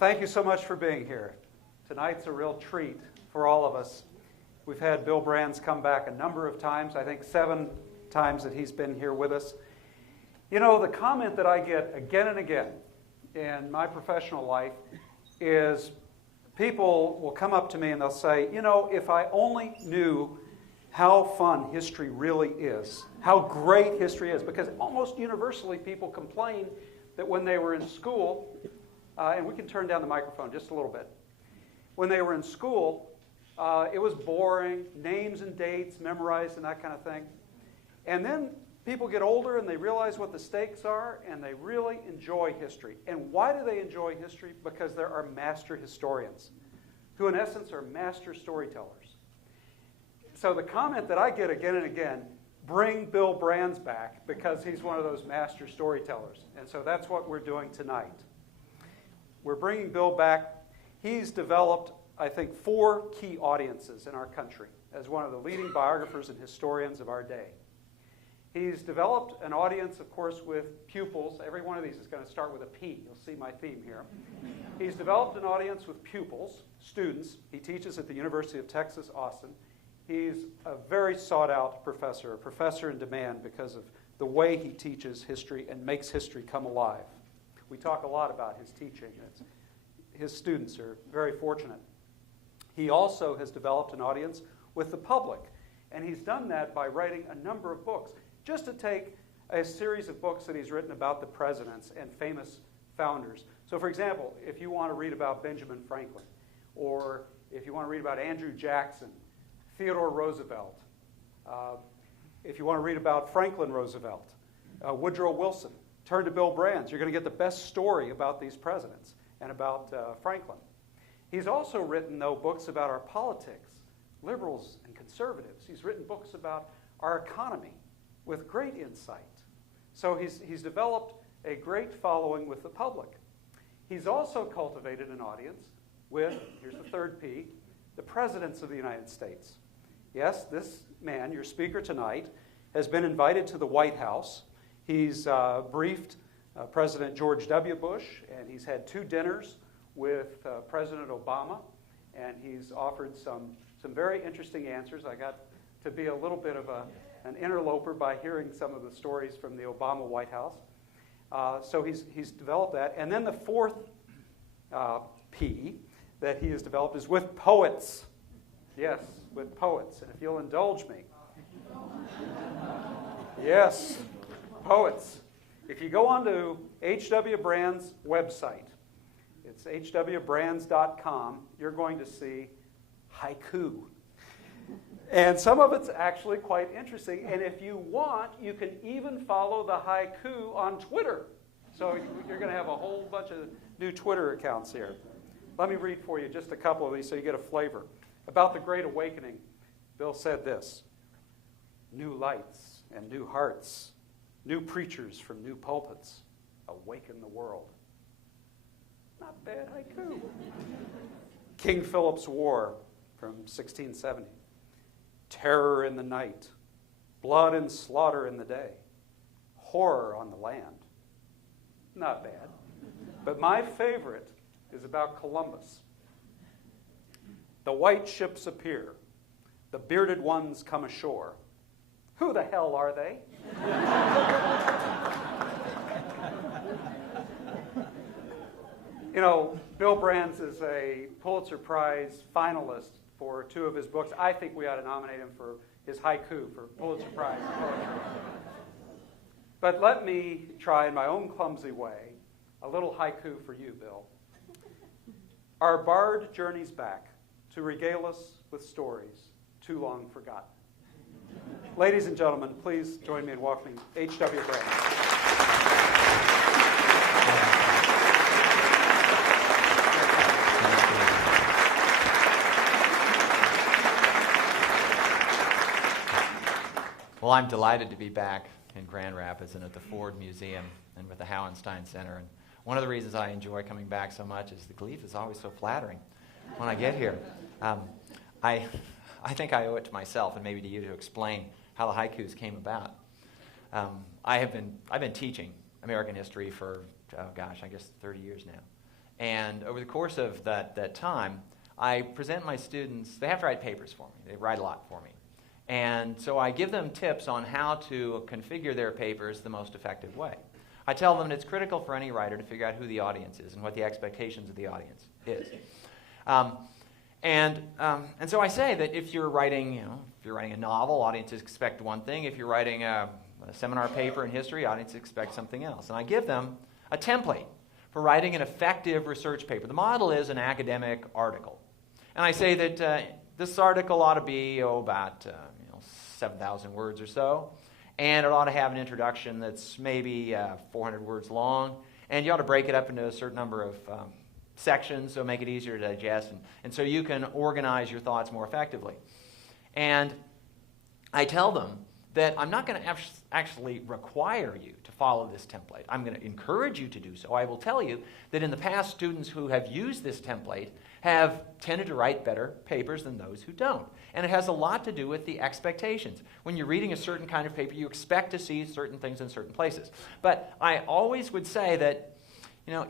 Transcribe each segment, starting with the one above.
Thank you so much for being here. Tonight's a real treat for all of us. We've had Bill Brands come back a number of times, I think 7 times that he's been here with us. You know, the comment that I get again and again in my professional life is people will come up to me and they'll say, you know, if I only knew how fun history really is, how great history is, because almost universally people complain that when they were in school, and we can turn down the microphone just a little bit, when they were in school, it was boring, names and dates memorized and that kind of thing. And then people get older and they realize what the stakes are and they really enjoy history. And why do they enjoy history? Because there are master historians who in essence are master storytellers. So the comment that I get again and again, bring Bill Brands back because he's one of those master storytellers. And so that's what we're doing tonight. We're bringing Bill back. He's developed, I think, 4 key audiences in our country as one of the leading biographers and historians of our day. He's developed an audience, of course, with pupils. Every one of these is going to start with a P. You'll see my theme here. He's developed an audience with pupils, students. He teaches at the University of Texas, Austin. He's a very sought-out professor, a professor in demand because of the way he teaches history and makes history come alive. We talk a lot about his teaching. His students are very fortunate. He also has developed an audience with the public, and he's done that by writing a number of books. Just to take a series of books that he's written about the presidents and famous founders. So, for example, if you want to read about Benjamin Franklin, or if you want to read about Andrew Jackson, Theodore Roosevelt, if you want to read about Franklin Roosevelt, Woodrow Wilson, turn to Bill Brands. You're going to get the best story about these presidents and about Franklin. He's also written, though, books about our politics, liberals and conservatives. He's written books about our economy with great insight. So he's developed a great following with the public. He's also cultivated an audience with, here's the 3rd P, the presidents of the United States. Yes, this man, your speaker tonight, has been invited to the White House. He's briefed President George W. Bush, and he's had 2 dinners with President Obama, and he's offered some very interesting answers. I got to be a little bit of an interloper by hearing some of the stories from the Obama White House. So he's developed that. And then the 4th P that he has developed is with poets. Yes, with poets. And if you'll indulge me. Yes, poets. If you go onto H.W. Brands' website, it's hwbrands.com, you're going to see haiku. And some of it's actually quite interesting. And if you want, you can even follow the haiku on Twitter. So you're going to have a whole bunch of new Twitter accounts here. Let me read for you just a couple of these so you get a flavor. About the Great Awakening, Bill said this: new lights and new hearts, new preachers from new pulpits, awaken the world. Not bad haiku. King Philip's War from 1670. Terror in the night, blood and slaughter in the day, horror on the land. Not bad. But my favorite is about Columbus. The white ships appear, the bearded ones come ashore. Who the hell are they? You know, Bill Brands is a Pulitzer Prize finalist for 2 of his books. I think we ought to nominate him for his haiku for Pulitzer Prize poetry. But let me try in my own clumsy way a little haiku for you, Bill. Our bard journeys back to regale us with stories too long forgotten. Ladies and gentlemen, please join me in welcoming H.W. Brands. Well, I'm delighted to be back in Grand Rapids and at the Ford Museum and with the Hauenstein Center. And one of the reasons I enjoy coming back so much is the gleef is always so flattering when I get here. I think I owe it to myself and maybe to you to explain how the haikus came about. I've been teaching American history for, I guess 30 years now. And over the course of that time, I present my students, they have to write papers for me. They write a lot for me. And so I give them tips on how to configure their papers the most effective way. I tell them it's critical for any writer to figure out who the audience is and what the expectations of the audience is. And so I say that if you're writing, if you're writing a novel, audiences expect one thing. If you're writing a seminar paper in history, audiences expect something else. And I give them a template for writing an effective research paper. The model is an academic article. And I say that this article ought to be about 7,000 words or so. And it ought to have an introduction that's maybe 400 words long. And you ought to break it up into a certain number of sections so make it easier to digest. And so you can organize your thoughts more effectively. And I tell them that I'm not going to actually require you to follow this template. I'm going to encourage you to do so. I will tell you that in the past, students who have used this template have tended to write better papers than those who don't. And it has a lot to do with the expectations. When you're reading a certain kind of paper, you expect to see certain things in certain places. But I always would say that,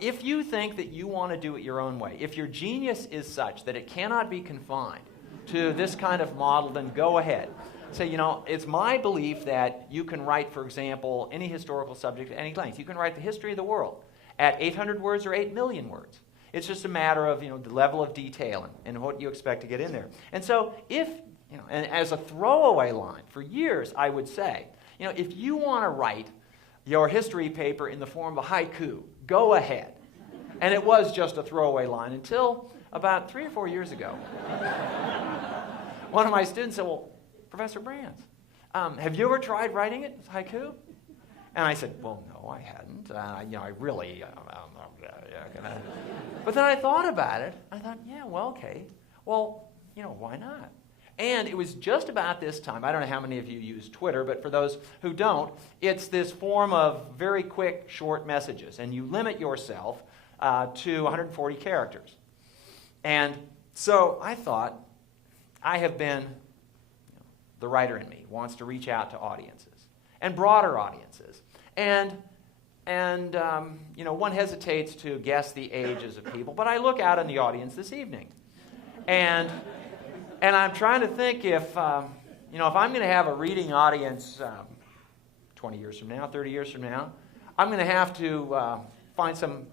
if you think that you want to do it your own way, if your genius is such that it cannot be confined to this kind of model, then go ahead. Say, it's my belief that you can write, for example, any historical subject at any length. You can write the history of the world at 800 words or 8 million words. It's just a matter of, the level of detail and what you expect to get in there. And so and as a throwaway line, for years I would say, if you want to write your history paper in the form of a haiku, go ahead. And it was just a throwaway line until about 3 or 4 years ago. One of my students said, well, Professor Brands, have you ever tried writing it as haiku? And I said, well, no, I hadn't. I really... But then I thought about it. I thought, yeah, well, okay. Well, why not? And it was just about this time. I don't know how many of you use Twitter, but for those who don't, it's this form of very quick, short messages. And you limit yourself to 140 characters. And so I thought, I have been... the writer in me wants to reach out to audiences and broader audiences. And one hesitates to guess the ages of people, but I look out in the audience this evening. And I'm trying to think if I'm going to have a reading audience 20 years from now, 30 years from now, I'm going to have to find some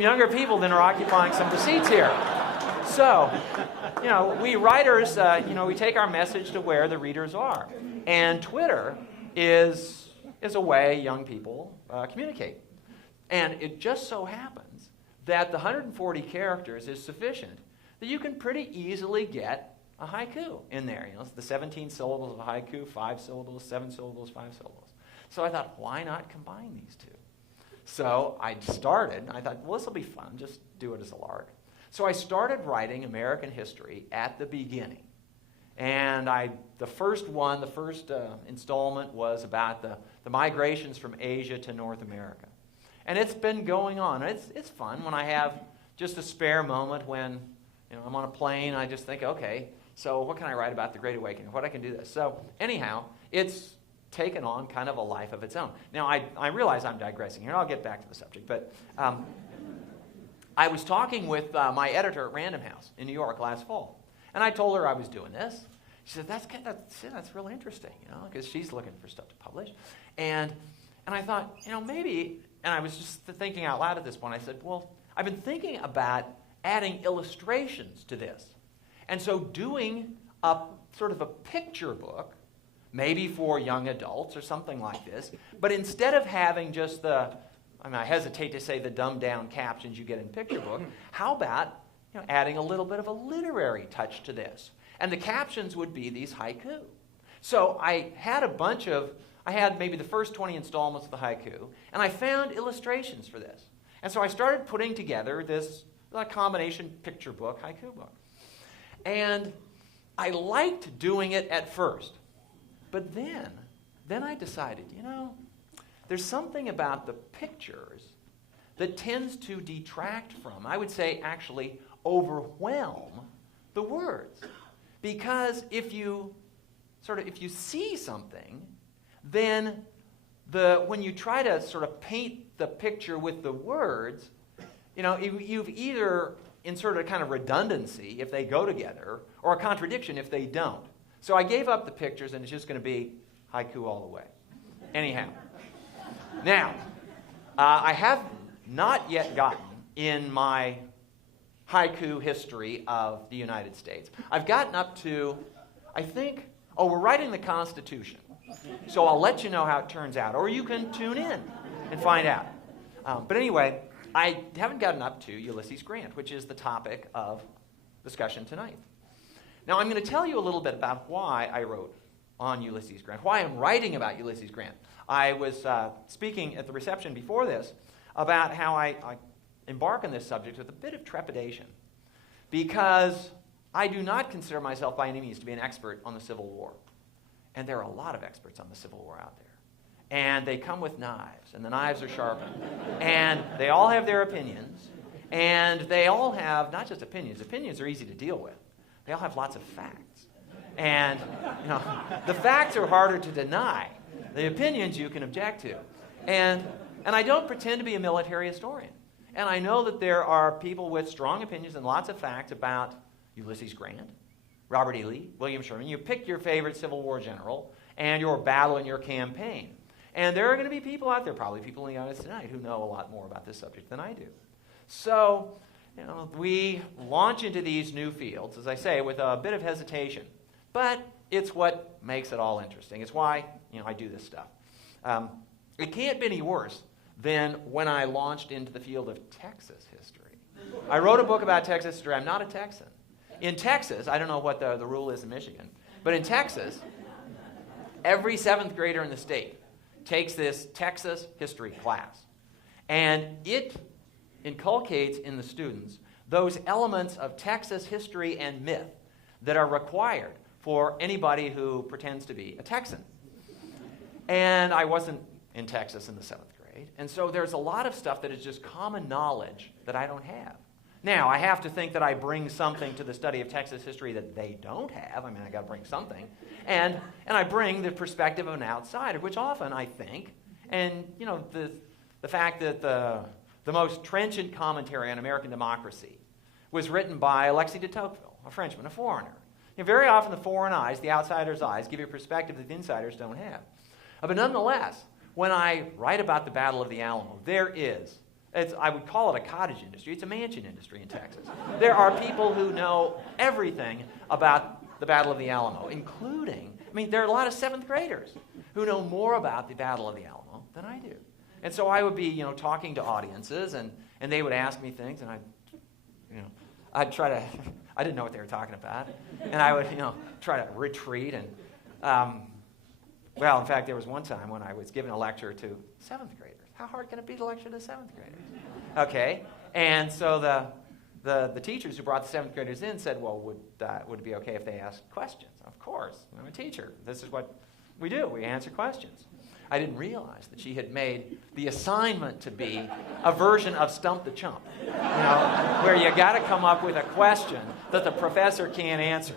younger people than are occupying some of the seats here. So, we writers, we take our message to where the readers are. And Twitter is a way young people communicate. And it just so happens that the 140 characters is sufficient that you can pretty easily get a haiku in there. It's the 17 syllables of a haiku, 5 syllables, 7 syllables, 5 syllables. So I thought, why not combine these two? So I thought, well, this will be fun. Just do it as a lark. So I started writing American history at the beginning. And the first installment was about the migrations from Asia to North America. And it's been going on. It's fun when I have just a spare moment when I'm on a plane. I just think, okay, so what can I write about the Great Awakening? What I can do this. So anyhow, it's taken on kind of a life of its own. Now, I realize I'm digressing here. I'll get back to the subject. But I was talking with my editor at Random House in New York last fall. And I told her I was doing this. She said, that's really interesting, because she's looking for stuff to publish. And I thought, maybe, and I was just thinking out loud at this point, I said, well, I've been thinking about adding illustrations to this. And so doing a sort of a picture book, maybe for young adults or something like this, but instead of having just I hesitate to say the dumbed-down captions you get in picture book, how about adding a little bit of a literary touch to this? And the captions would be these haiku. So I had maybe the first 20 installments of the haiku, and I found illustrations for this. And so I started putting together this combination picture book, haiku book. And I liked doing it at first. But then I decided, there's something about the pictures that tends to detract from, I would say actually overwhelm the words. Because if you see something, then when you try to sort of paint the picture with the words, you've either inserted a kind of redundancy if they go together, or a contradiction if they don't. So I gave up the pictures, and it's just going to be haiku all the way. Anyhow. Now, I have not yet gotten in my haiku history of the United States. I've gotten up to, I think, we're writing the Constitution. So I'll let you know how it turns out. Or you can tune in and find out. But anyway, I haven't gotten up to Ulysses Grant, which is the topic of discussion tonight. Now, I'm going to tell you a little bit about why I wrote on Ulysses Grant, why I'm writing about Ulysses Grant. I was speaking at the reception before this about how I embark on this subject with a bit of trepidation, because I do not consider myself by any means to be an expert on the Civil War. And there are a lot of experts on the Civil War out there. And they come with knives, and the knives are sharpened. And they all have their opinions, and they all have not just opinions. Opinions are easy to deal with. They all have lots of facts. And, the facts are harder to deny. The opinions you can object to. And I don't pretend to be a military historian. And I know that there are people with strong opinions and lots of facts about Ulysses Grant, Robert E. Lee, William Sherman. You pick your favorite Civil War general and your battle and your campaign. And there are going to be people out there, probably people in the audience tonight, who know a lot more about this subject than I do. So, we launch into these new fields, as I say, with a bit of hesitation. But it's what makes it all interesting. It's why, I do this stuff. It can't be any worse than when I launched into the field of Texas history. I wrote a book about Texas history. I'm not a Texan. In Texas, I don't know what the rule is in Michigan, but in Texas, every 7th grader in the state takes this Texas history class. And it inculcates in the students those elements of Texas history and myth that are required for anybody who pretends to be a Texan. And I wasn't in Texas in the 7th grade, and so there's a lot of stuff that is just common knowledge that I don't have. Now, I have to think that I bring something to the study of Texas history that they don't have. I mean, I got to bring something. And I bring the perspective of an outsider, which often I think, and, the fact that the most trenchant commentary on American democracy was written by Alexis de Tocqueville, a Frenchman, a foreigner. Very often the foreign eyes, the outsider's eyes, give you a perspective that the insiders don't have. But nonetheless, when I write about the Battle of the Alamo, I would call it a cottage industry. It's a mansion industry in Texas. There are people who know everything about the Battle of the Alamo, including, there are a lot of 7th graders who know more about the Battle of the Alamo than I do. And so I would be, talking to audiences, and they would ask me things, and I'd try to, I didn't know what they were talking about, and I would, try to retreat. And, in fact, there was one time when I was giving a lecture to 7th graders. How hard can it be to lecture to 7th graders? Okay, and so the teachers who brought the 7th graders in said, well, would it be okay if they asked questions? Of course, I'm a teacher. This is what we do. We answer questions. I didn't realize that she had made the assignment to be a version of Stump the Chump, where you got to come up with a question that the professor can't answer.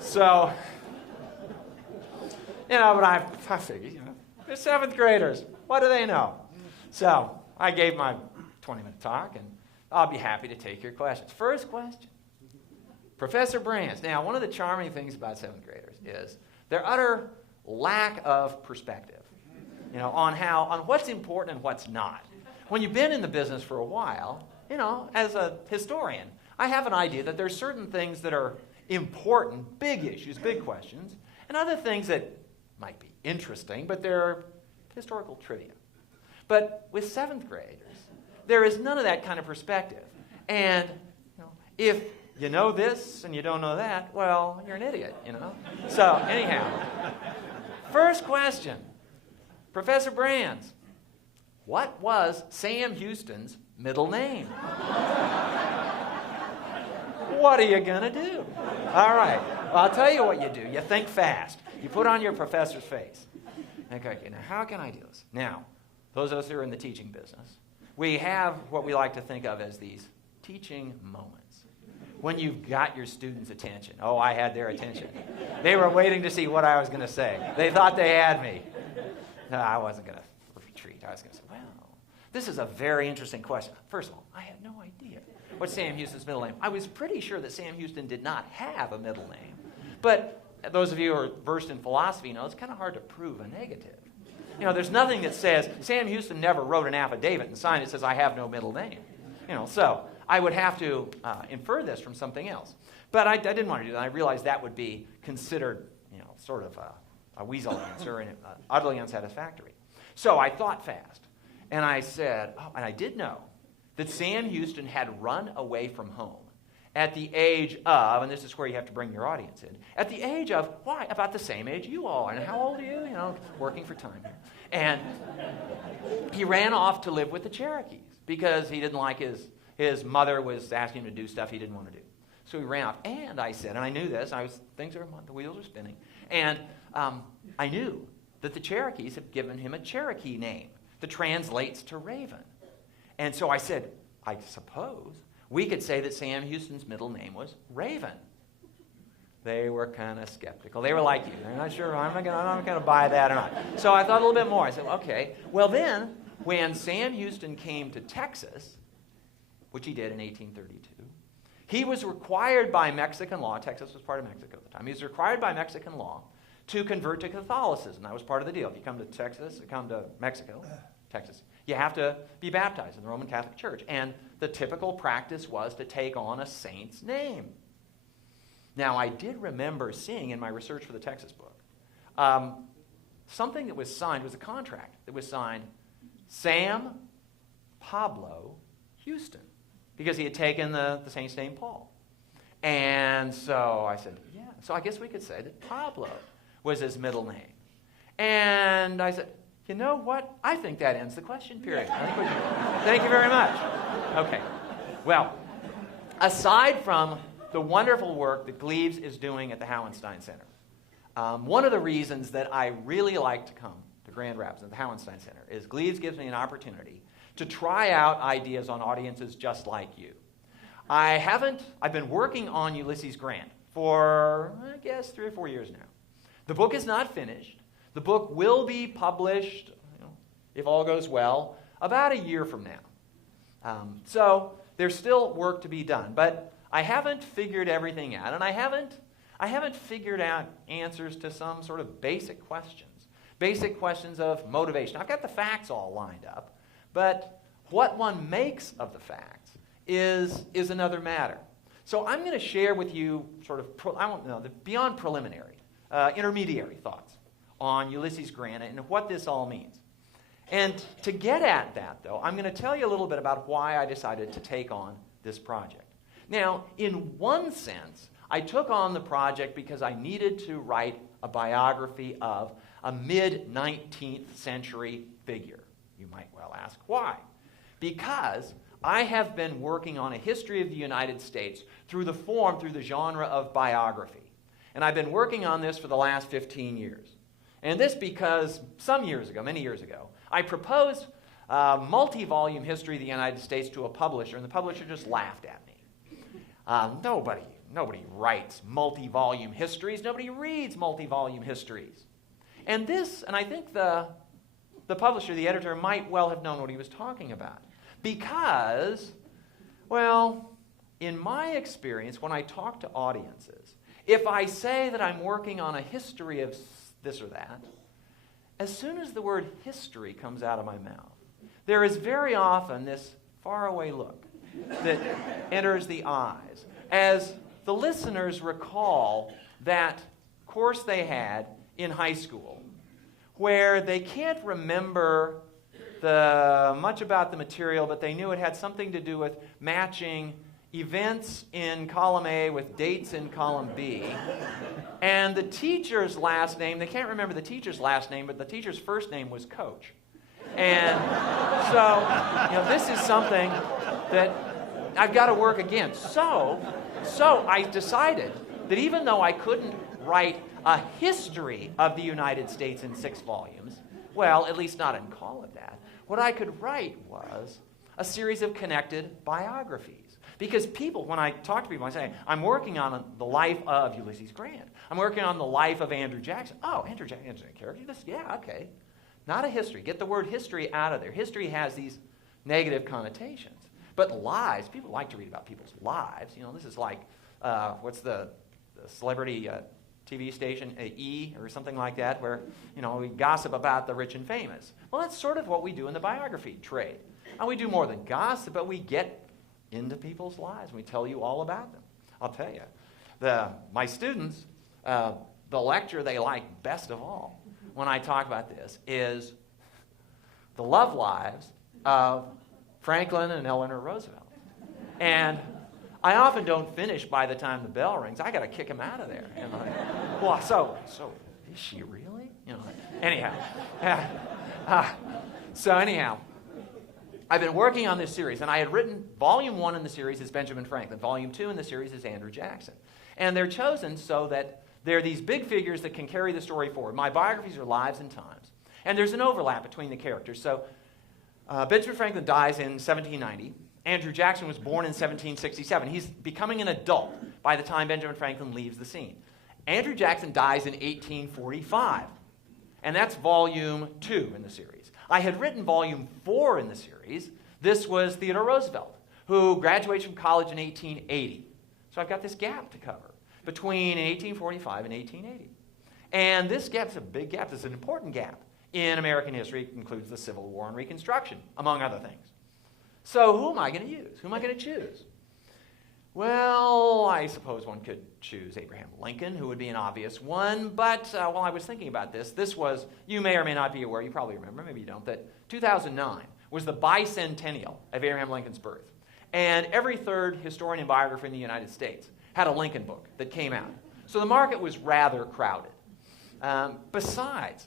So, but I figured, they're 7th graders. What do they know? So I gave my 20-minute talk, and I'll be happy to take your questions. First question, Professor Brands. Now, one of the charming things about 7th graders is their utter lack of perspective, on what's important and what's not. When you've been in the business for a while, as a historian, I have an idea that there's certain things that are important, big issues, big questions, and other things that might be interesting, but they're historical trivia. But with 7th graders, there is none of that kind of perspective. And if you know this and you don't know that, well, you're an idiot, So anyhow, first question, Professor Brands, what was Sam Houston's middle name? What are you going to do? All right, well, I'll tell you what you do. You think fast. You put on your professor's face. Okay, now how can I do this? Now, those of us who are in the teaching business, we have what we like to think of as these teaching moments. When you've got your students' attention. Oh, I had their attention. They were waiting to see what I was going to say. They thought they had me. No, I wasn't going to retreat. I was going to say, well, This is a very interesting question. First of all, I had no idea what Sam Houston's middle name. I was pretty sure that Sam Houston did not have a middle name. But those of you who are versed in philosophy know it's kind of hard to prove a negative. You know, there's nothing that says Sam Houston never wrote an affidavit and signed it says I have no middle name. You know, so I would have to infer this from something else. But I didn't want to do that. I realized that would be considered, you know, sort of a weasel answer and utterly unsatisfactory. So I thought fast. And I said, oh, and I did know that Sam Houston had run away from home at the age of, and this is where you have to bring your audience in, at the age of, why, about the same age you all are. And how old are you? You know, working for time here. And he ran off to live with the Cherokees because he didn't like his mother was asking him to do stuff he didn't want to do. So he ran off. And I said, and I knew this, the wheels are spinning. And I knew that the Cherokees had given him a Cherokee name that translates to raven. And so I said, I suppose we could say that Sam Houston's middle name was Raven. They were kind of skeptical. They were like you. They're not sure, I'm not going to buy that or not. So I thought a little bit more. I said, okay. Well then, when Sam Houston came to Texas, which he did in 1832, he was required by Mexican law, Texas was part of Mexico at the time, he was required by Mexican law to convert to Catholicism. That was part of the deal. If you come to Texas, come to Mexico, Texas, you have to be baptized in the Roman Catholic Church. And the typical practice was to take on a saint's name. Now, I did remember seeing in my research for the Texas book, something that was signed was a contract that was signed Sam Pablo Houston, because he had taken the saint's name Paul. And so I said, yeah, so I guess we could say that Pablo was his middle name. And I said, you know what? I think that ends the question period. Thank you very much. Okay. Well, aside from the wonderful work that Gleaves is doing at the Hauenstein Center, one of the reasons that I really like to come to Grand Rapids at the Hauenstein Center is Gleaves gives me an opportunity to try out ideas on audiences just like you. I've been working on Ulysses Grant for, I guess, 3 or 4 years now. The book is not finished. The book will be published, if all goes well, about a year from now. So there's still work to be done, but I haven't figured everything out, and I haven't figured out answers to some sort of basic questions of motivation. I've got the facts all lined up, but what one makes of the facts is another matter. So I'm going to share with you sort of beyond preliminary, intermediary thoughts on Ulysses Grant and what this all means. And to get at that, though, I'm going to tell you a little bit about why I decided to take on this project. Now, in one sense, I took on the project because I needed to write a biography of a mid-19th century figure. You might well ask why. Because I have been working on a history of the United States through the genre of biography. And I've been working on this for the last 15 years. And this because many years ago, I proposed a multi-volume history of the United States to a publisher, and the publisher just laughed at me. Nobody writes multi-volume histories. Nobody reads multi-volume histories. And I think the publisher, the editor, might well have known what he was talking about. Because, well, in my experience, when I talk to audiences, if I say that I'm working on a history of this or that, as soon as the word history comes out of my mouth, there is very often this faraway look that enters the eyes as the listeners recall that course they had in high school where they can't remember much about the material, but they knew it had something to do with matching events in column A with dates in column B. And the teacher's last name, they can't remember the teacher's last name, but the teacher's first name was Coach. And so, this is something that I've got to work against. So I decided that even though I couldn't write a history of the United States in 6 volumes, well, at least not in call it that, what I could write was a series of connected biographies. Because people, when I talk to people, I say, I'm working on the life of Ulysses Grant. I'm working on the life of Andrew Jackson. Oh, Andrew Jackson's a character? Yeah, okay. Not a history. Get the word history out of there. History has these negative connotations. But lives, people like to read about people's lives. You know, this is like, what's the celebrity TV station, E or something like that, where, you know, we gossip about the rich and famous. Well, that's sort of what we do in the biography trade. And we do more than gossip, but we get into people's lives, and we tell you all about them. I'll tell you, my students, the lecture they like best of all when I talk about this is the love lives of Franklin and Eleanor Roosevelt. And I often don't finish by the time the bell rings. I got to kick him out of there. And I'm like, well, so is she really? You know. Anyhow, I've been working on this series, and I had written volume 1 in the series is Benjamin Franklin. Volume 2 in the series is Andrew Jackson. And they're chosen so that they're these big figures that can carry the story forward. My biographies are lives and times. And there's an overlap between the characters. So Benjamin Franklin dies in 1790. Andrew Jackson was born in 1767. He's becoming an adult by the time Benjamin Franklin leaves the scene. Andrew Jackson dies in 1845. And that's volume 2 in the series. I had written volume 4 in the series. This was Theodore Roosevelt, who graduates from college in 1880. So I've got this gap to cover between 1845 and 1880. And this gap's a big gap. It's an important gap in American history. It includes the Civil War and Reconstruction, among other things. So who am I going to use? Who am I going to choose? Well, I suppose one could choose Abraham Lincoln, who would be an obvious one. But while I was thinking about this was, you may or may not be aware, you probably remember, maybe you don't, that 2009 was the bicentennial of Abraham Lincoln's birth. And every third historian and biographer in the United States had a Lincoln book that came out. So the market was rather crowded. Besides,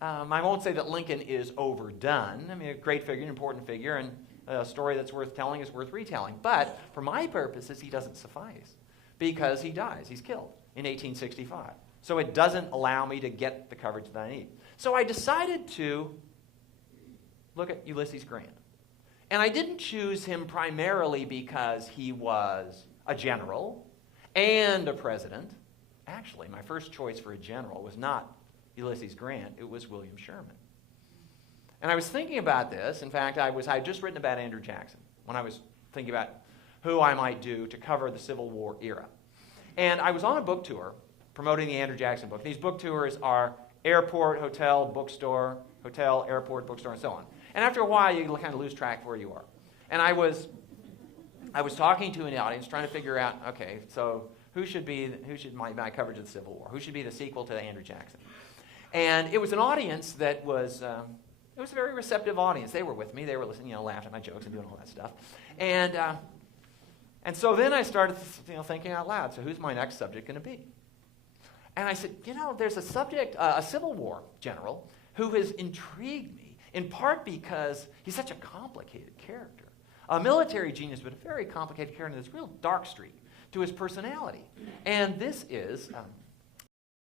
I won't say that Lincoln is overdone. I mean, a great figure, an important figure, and a story that's worth telling is worth retelling. But for my purposes, he doesn't suffice because he dies. He's killed in 1865. So it doesn't allow me to get the coverage that I need. So I decided to look at Ulysses Grant. And I didn't choose him primarily because he was a general and a president. Actually, my first choice for a general was not Ulysses Grant, it was William Sherman. And I was thinking about this. In fact, I had just written about Andrew Jackson when I was thinking about who I might do to cover the Civil War era. And I was on a book tour promoting the Andrew Jackson book. These book tours are airport, hotel, bookstore, hotel, airport, bookstore, and so on. And after a while, you kind of lose track of where you are. And I was talking to an audience trying to figure out, okay, so who should my coverage of the Civil War? Who should be the sequel to Andrew Jackson? And it was an audience that was... It was a very receptive audience. They were with me. They were listening, laughing at my jokes and doing all that stuff. And so then I started, thinking out loud. So who's my next subject going to be? And I said, there's a subject, a Civil War general, who has intrigued me, in part because he's such a complicated character. A military genius, but a very complicated character. There's a real dark streak to his personality. And this is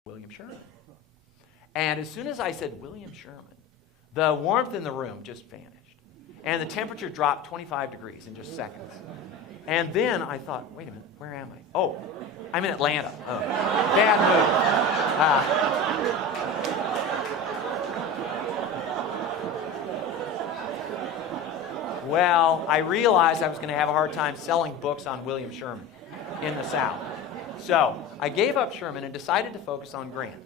William Sherman. And as soon as I said William Sherman, the warmth in the room just vanished. And the temperature dropped 25 degrees in just seconds. And then I thought, wait a minute, where am I? Oh, I'm in Atlanta. Oh, bad mood. Well, I realized I was going to have a hard time selling books on William Sherman in the South. So I gave up Sherman and decided to focus on Grant.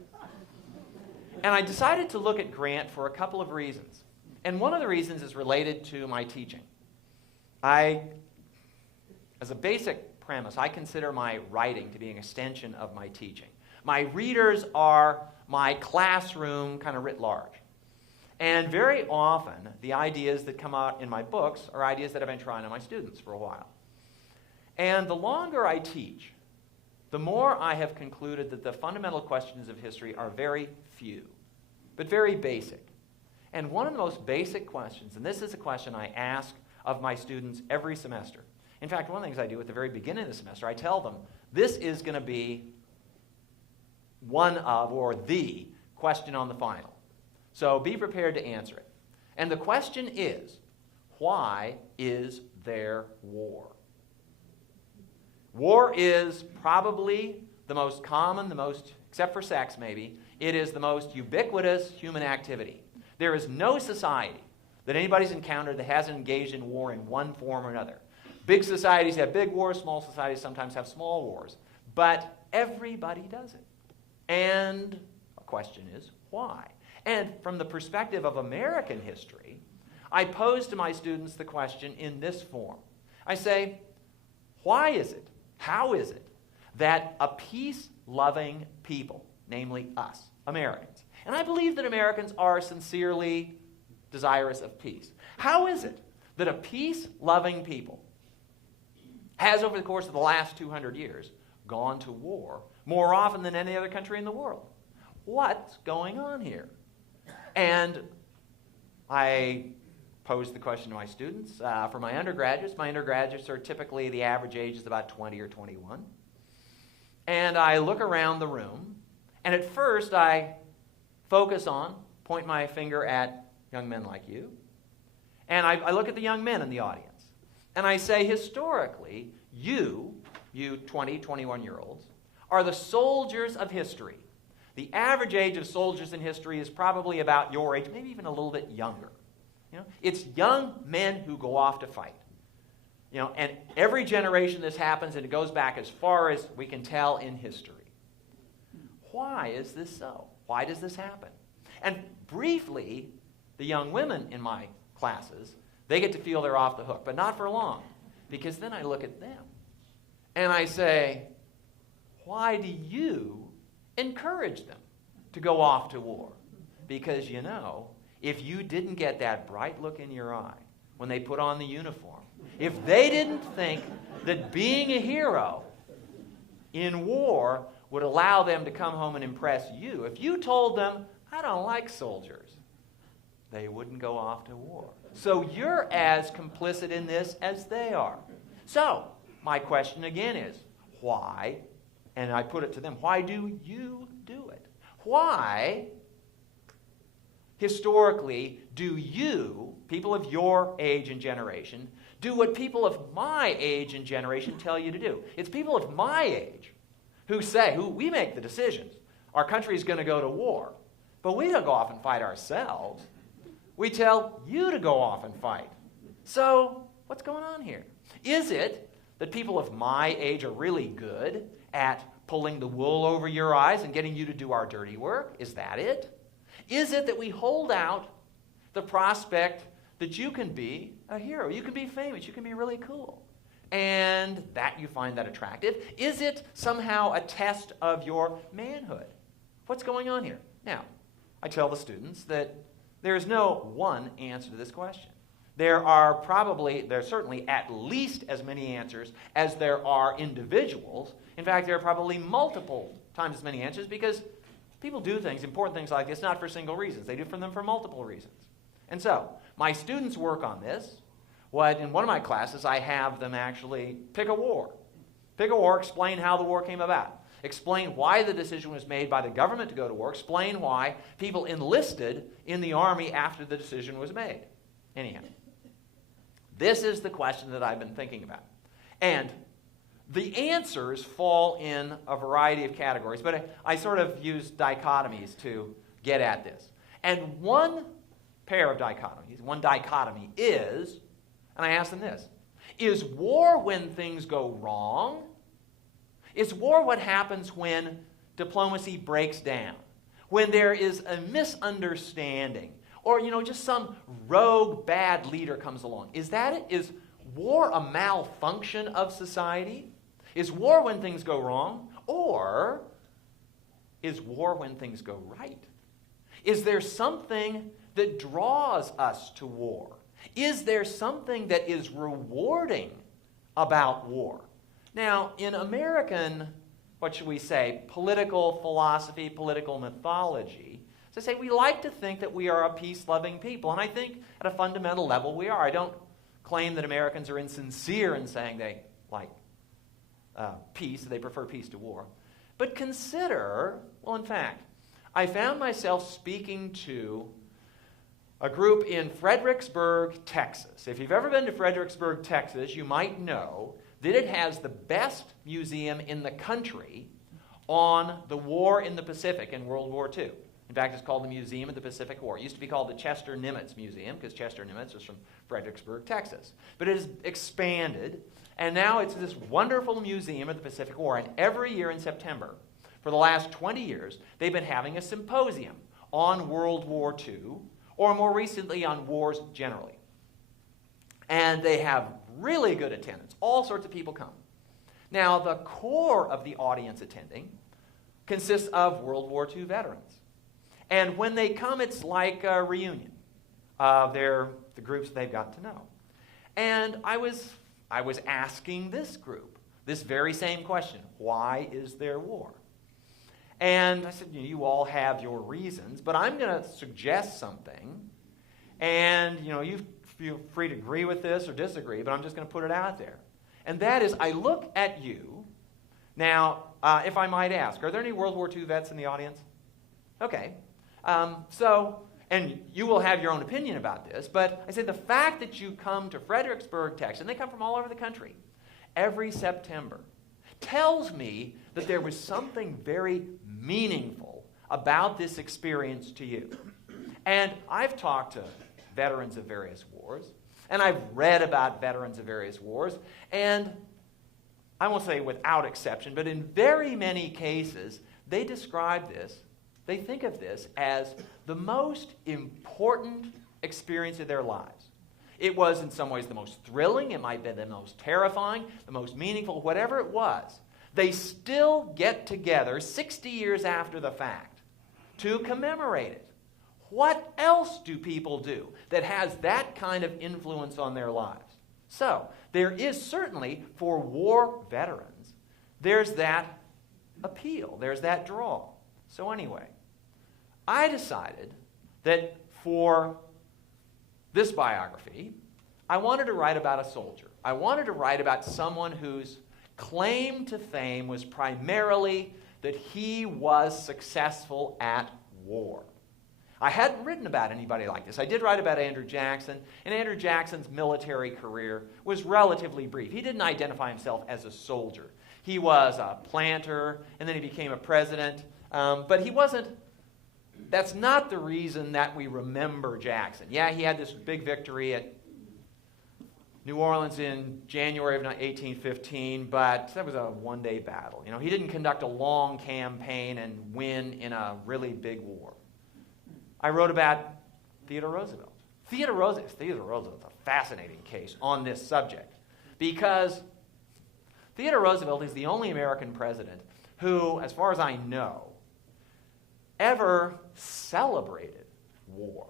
And I decided to look at Grant for a couple of reasons. And one of the reasons is related to my teaching. As a basic premise, I consider my writing to be an extension of my teaching. My readers are my classroom kind of writ large. And very often, the ideas that come out in my books are ideas that I've been trying on my students for a while. And the longer I teach, the more I have concluded that the fundamental questions of history are very few, but very basic. And one of the most basic questions, and this is a question I ask of my students every semester. In fact, one of the things I do at the very beginning of the semester, I tell them, this is going to be one of, or the, question on the final. So be prepared to answer it. And the question is, why is there war? War is probably the most common, except for sex maybe, it is the most ubiquitous human activity. There is no society that anybody's encountered that hasn't engaged in war in one form or another. Big societies have big wars, small societies sometimes have small wars. But everybody does it. And the question is, why? And from the perspective of American history, I pose to my students the question in this form. I say, why is it, how is it, that a peace-loving people, namely us, Americans, and I believe that Americans are sincerely desirous of peace. How is it that a peace-loving people has, over the course of the last 200 years, gone to war more often than any other country in the world? What's going on here? And I pose the question to my students. For my undergraduates are typically, the average age is about 20 or 21. And I look around the room, and at first I point my finger at young men like you, and I look at the young men in the audience, and I say, historically, you 20, 21-year-olds, are the soldiers of history. The average age of soldiers in history is probably about your age, maybe even a little bit younger. It's young men who go off to fight. And every generation this happens, and it goes back as far as we can tell in history. Why is this so? Why does this happen? And briefly, the young women in my classes, they get to feel they're off the hook, but not for long, because then I look at them and I say, why do you encourage them to go off to war? Because if you didn't get that bright look in your eye when they put on the uniform, if they didn't think that being a hero in war would allow them to come home and impress you, if you told them, I don't like soldiers, they wouldn't go off to war. So you're as complicit in this as they are. So my question again is, why? And I put it to them, why do you do it? Why, historically, do you, people of your age and generation, do what people of my age and generation tell you to do? It's people of my age who we make the decisions. Our country is going to go to war. But we don't go off and fight ourselves. We tell you to go off and fight. So what's going on here? Is it that people of my age are really good at pulling the wool over your eyes and getting you to do our dirty work? Is that it? Is it that we hold out the prospect that you can be a hero, you can be famous, you can be really cool, and that you find that attractive? Is it somehow a test of your manhood? What's going on here? Now, I tell the students that there is no one answer to this question. There's certainly at least as many answers as there are individuals. In fact, there are probably multiple times as many answers, because people do things, important things like this, not for single reasons. They do them for multiple reasons. And so, my students work on this. In one of my classes, I have them actually pick a war. Pick a war, explain how the war came about. Explain why the decision was made by the government to go to war. Explain why people enlisted in the army after the decision was made. Anyhow, this is the question that I've been thinking about. And the answers fall in a variety of categories, but I sort of use dichotomies to get at this. And one dichotomy is, and I ask them this, is war when things go wrong? Is war what happens when diplomacy breaks down? When there is a misunderstanding? Or, just some rogue bad leader comes along? Is that it? Is war a malfunction of society? Is war when things go wrong? Or is war when things go right? Is there something that draws us to war? Is there something that is rewarding about war? Now, in American, political philosophy, political mythology, as I say, we like to think that we are a peace-loving people, and I think at a fundamental level we are. I don't claim that Americans are insincere in saying they like peace, they prefer peace to war. But consider, in fact, I found myself speaking to a group in Fredericksburg, Texas. If you've ever been to Fredericksburg, Texas, you might know that it has the best museum in the country on the war in the Pacific in World War II. In fact, it's called the Museum of the Pacific War. It used to be called the Chester Nimitz Museum because Chester Nimitz was from Fredericksburg, Texas. But it has expanded, and now it's this wonderful Museum of the Pacific War. And every year in September, for the last 20 years, they've been having a symposium on World War II, or more recently on wars generally. And they have really good attendance. All sorts of people come. Now, the core of the audience attending consists of World War II veterans. And when they come, it's like a reunion of the groups they've got to know. And I was asking this group this very same question: why is there war? And I said, you all have your reasons, but I'm going to suggest something, and you feel free to agree with this or disagree, but I'm just going to put it out there. And that is, I look at you. Now, if I might ask, are there any World War II vets in the audience? Okay. And you will have your own opinion about this, but I say the fact that you come to Fredericksburg, Texas, and they come from all over the country, every September, tells me that there was something very meaningful about this experience to you. And I've talked to veterans of various wars, and I've read about veterans of various wars, and I won't say without exception, but in very many cases, they describe this, they think of this as the most important experience of their lives. It was in some ways the most thrilling, it might be the most terrifying, the most meaningful, whatever it was. They still get together 60 years after the fact to commemorate it. What else do people do that has that kind of influence on their lives? So, there is certainly, for war veterans, there's that appeal, there's that draw. So anyway, I decided that for this biography, I wanted to write about a soldier. I wanted to write about someone whose claim to fame was primarily that he was successful at war. I hadn't written about anybody like this. I did write about Andrew Jackson, and Andrew Jackson's military career was relatively brief. He didn't identify himself as a soldier. He was a planter, and then he became a president, but he wasn't. That's not the reason that we remember Jackson. Yeah, he had this big victory at New Orleans in January of 1815, but that was a one-day battle. He didn't conduct a long campaign and win in a really big war. I wrote about Theodore Roosevelt. Theodore Roosevelt is a fascinating case on this subject because Theodore Roosevelt is the only American president who, as far as I know, ever celebrated war.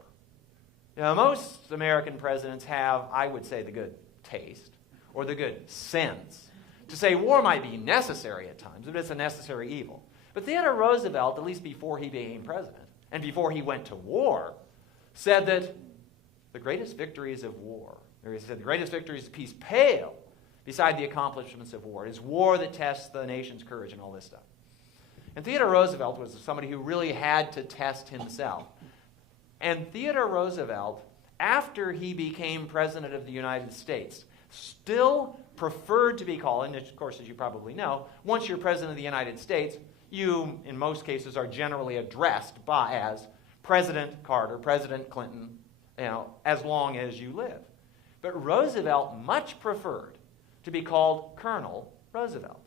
Most American presidents have, I would say, the good taste or the good sense to say war might be necessary at times, but it's a necessary evil. But Theodore Roosevelt, at least before he became president and before he went to war, said that the greatest victories of war, or he said the greatest victories of peace pale beside the accomplishments of war. It is war that tests the nation's courage and all this stuff. And Theodore Roosevelt was somebody who really had to test himself. And Theodore Roosevelt, after he became president of the United States, still preferred to be called, and of course, as you probably know, once you're president of the United States, you, in most cases, are generally addressed as President Carter, President Clinton, as long as you live. But Roosevelt much preferred to be called Colonel Roosevelt.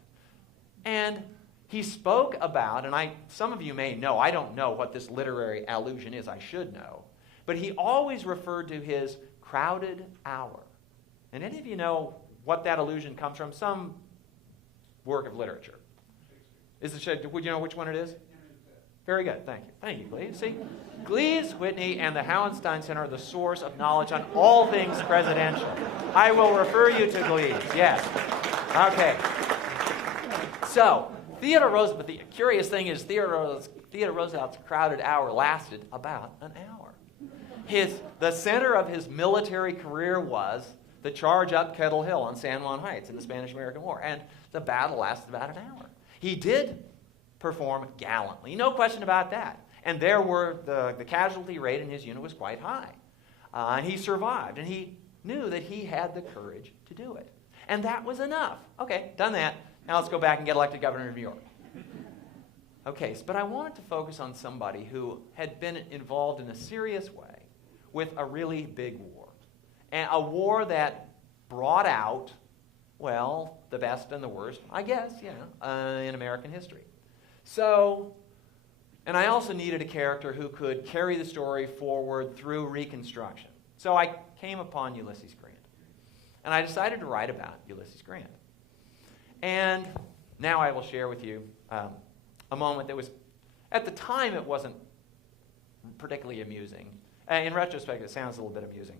And he spoke about, and some of you may know, I don't know what this literary allusion is, I should know, but he always referred to his crowded hour. And any of you know what that allusion comes from? Some work of literature. Would you know which one it is? Very good, thank you. Thank you, Glees. See, Glees, Whitney, and the Hauenstein Center are the source of knowledge on all things presidential. I will refer you to Glees, yes. Okay. So, Theodore Roosevelt, the curious thing is Theodore Roosevelt's crowded hour lasted about an hour. The center of his military career was the charge up Kettle Hill on San Juan Heights in the Spanish-American War, and the battle lasted about an hour. He did perform gallantly, no question about that. And there were the casualty rate in his unit was quite high. And he survived, and he knew that he had the courage to do it. And that was enough. Okay, done that. Now let's go back and get elected governor of New York. Okay, but I wanted to focus on somebody who had been involved in a serious way with a really big war. And a war that brought out, well, the best and the worst, I guess, in American history. So, and I also needed a character who could carry the story forward through Reconstruction. So I came upon Ulysses Grant. And I decided to write about Ulysses Grant. And now I will share with you a moment that was, at the time, it wasn't particularly amusing. In retrospect, it sounds a little bit amusing.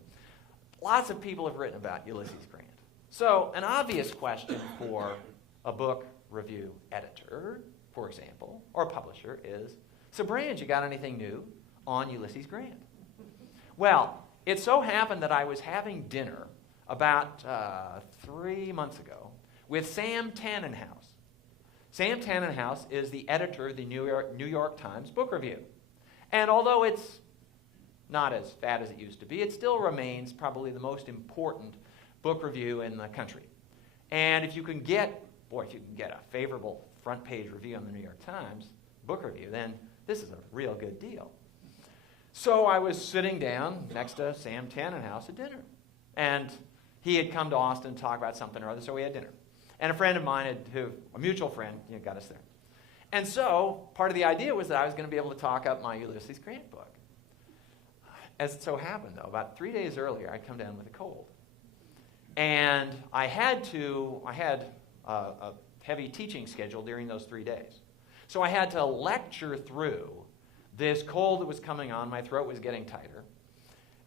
Lots of people have written about Ulysses Grant. So an obvious question for a book review editor, for example, or publisher is, so Brand, you got anything new on Ulysses Grant? Well, it so happened that I was having dinner about 3 months ago with Sam Tannenhouse. Sam Tannenhouse is the editor of the New York Times Book Review. And although it's not as bad as it used to be, it still remains probably the most important book review in the country. And if you can get a favorable front page review on the New York Times Book Review, then this is a real good deal. So I was sitting down next to Sam Tannenhouse at dinner. And he had come to Austin to talk about something or other, so we had dinner. And a friend of mine, a mutual friend, got us there. And so part of the idea was that I was going to be able to talk up my Ulysses Grant book. As it so happened, though, about 3 days earlier, I'd come down with a cold. And I had a heavy teaching schedule during those 3 days. So I had to lecture through this cold that was coming on. My throat was getting tighter.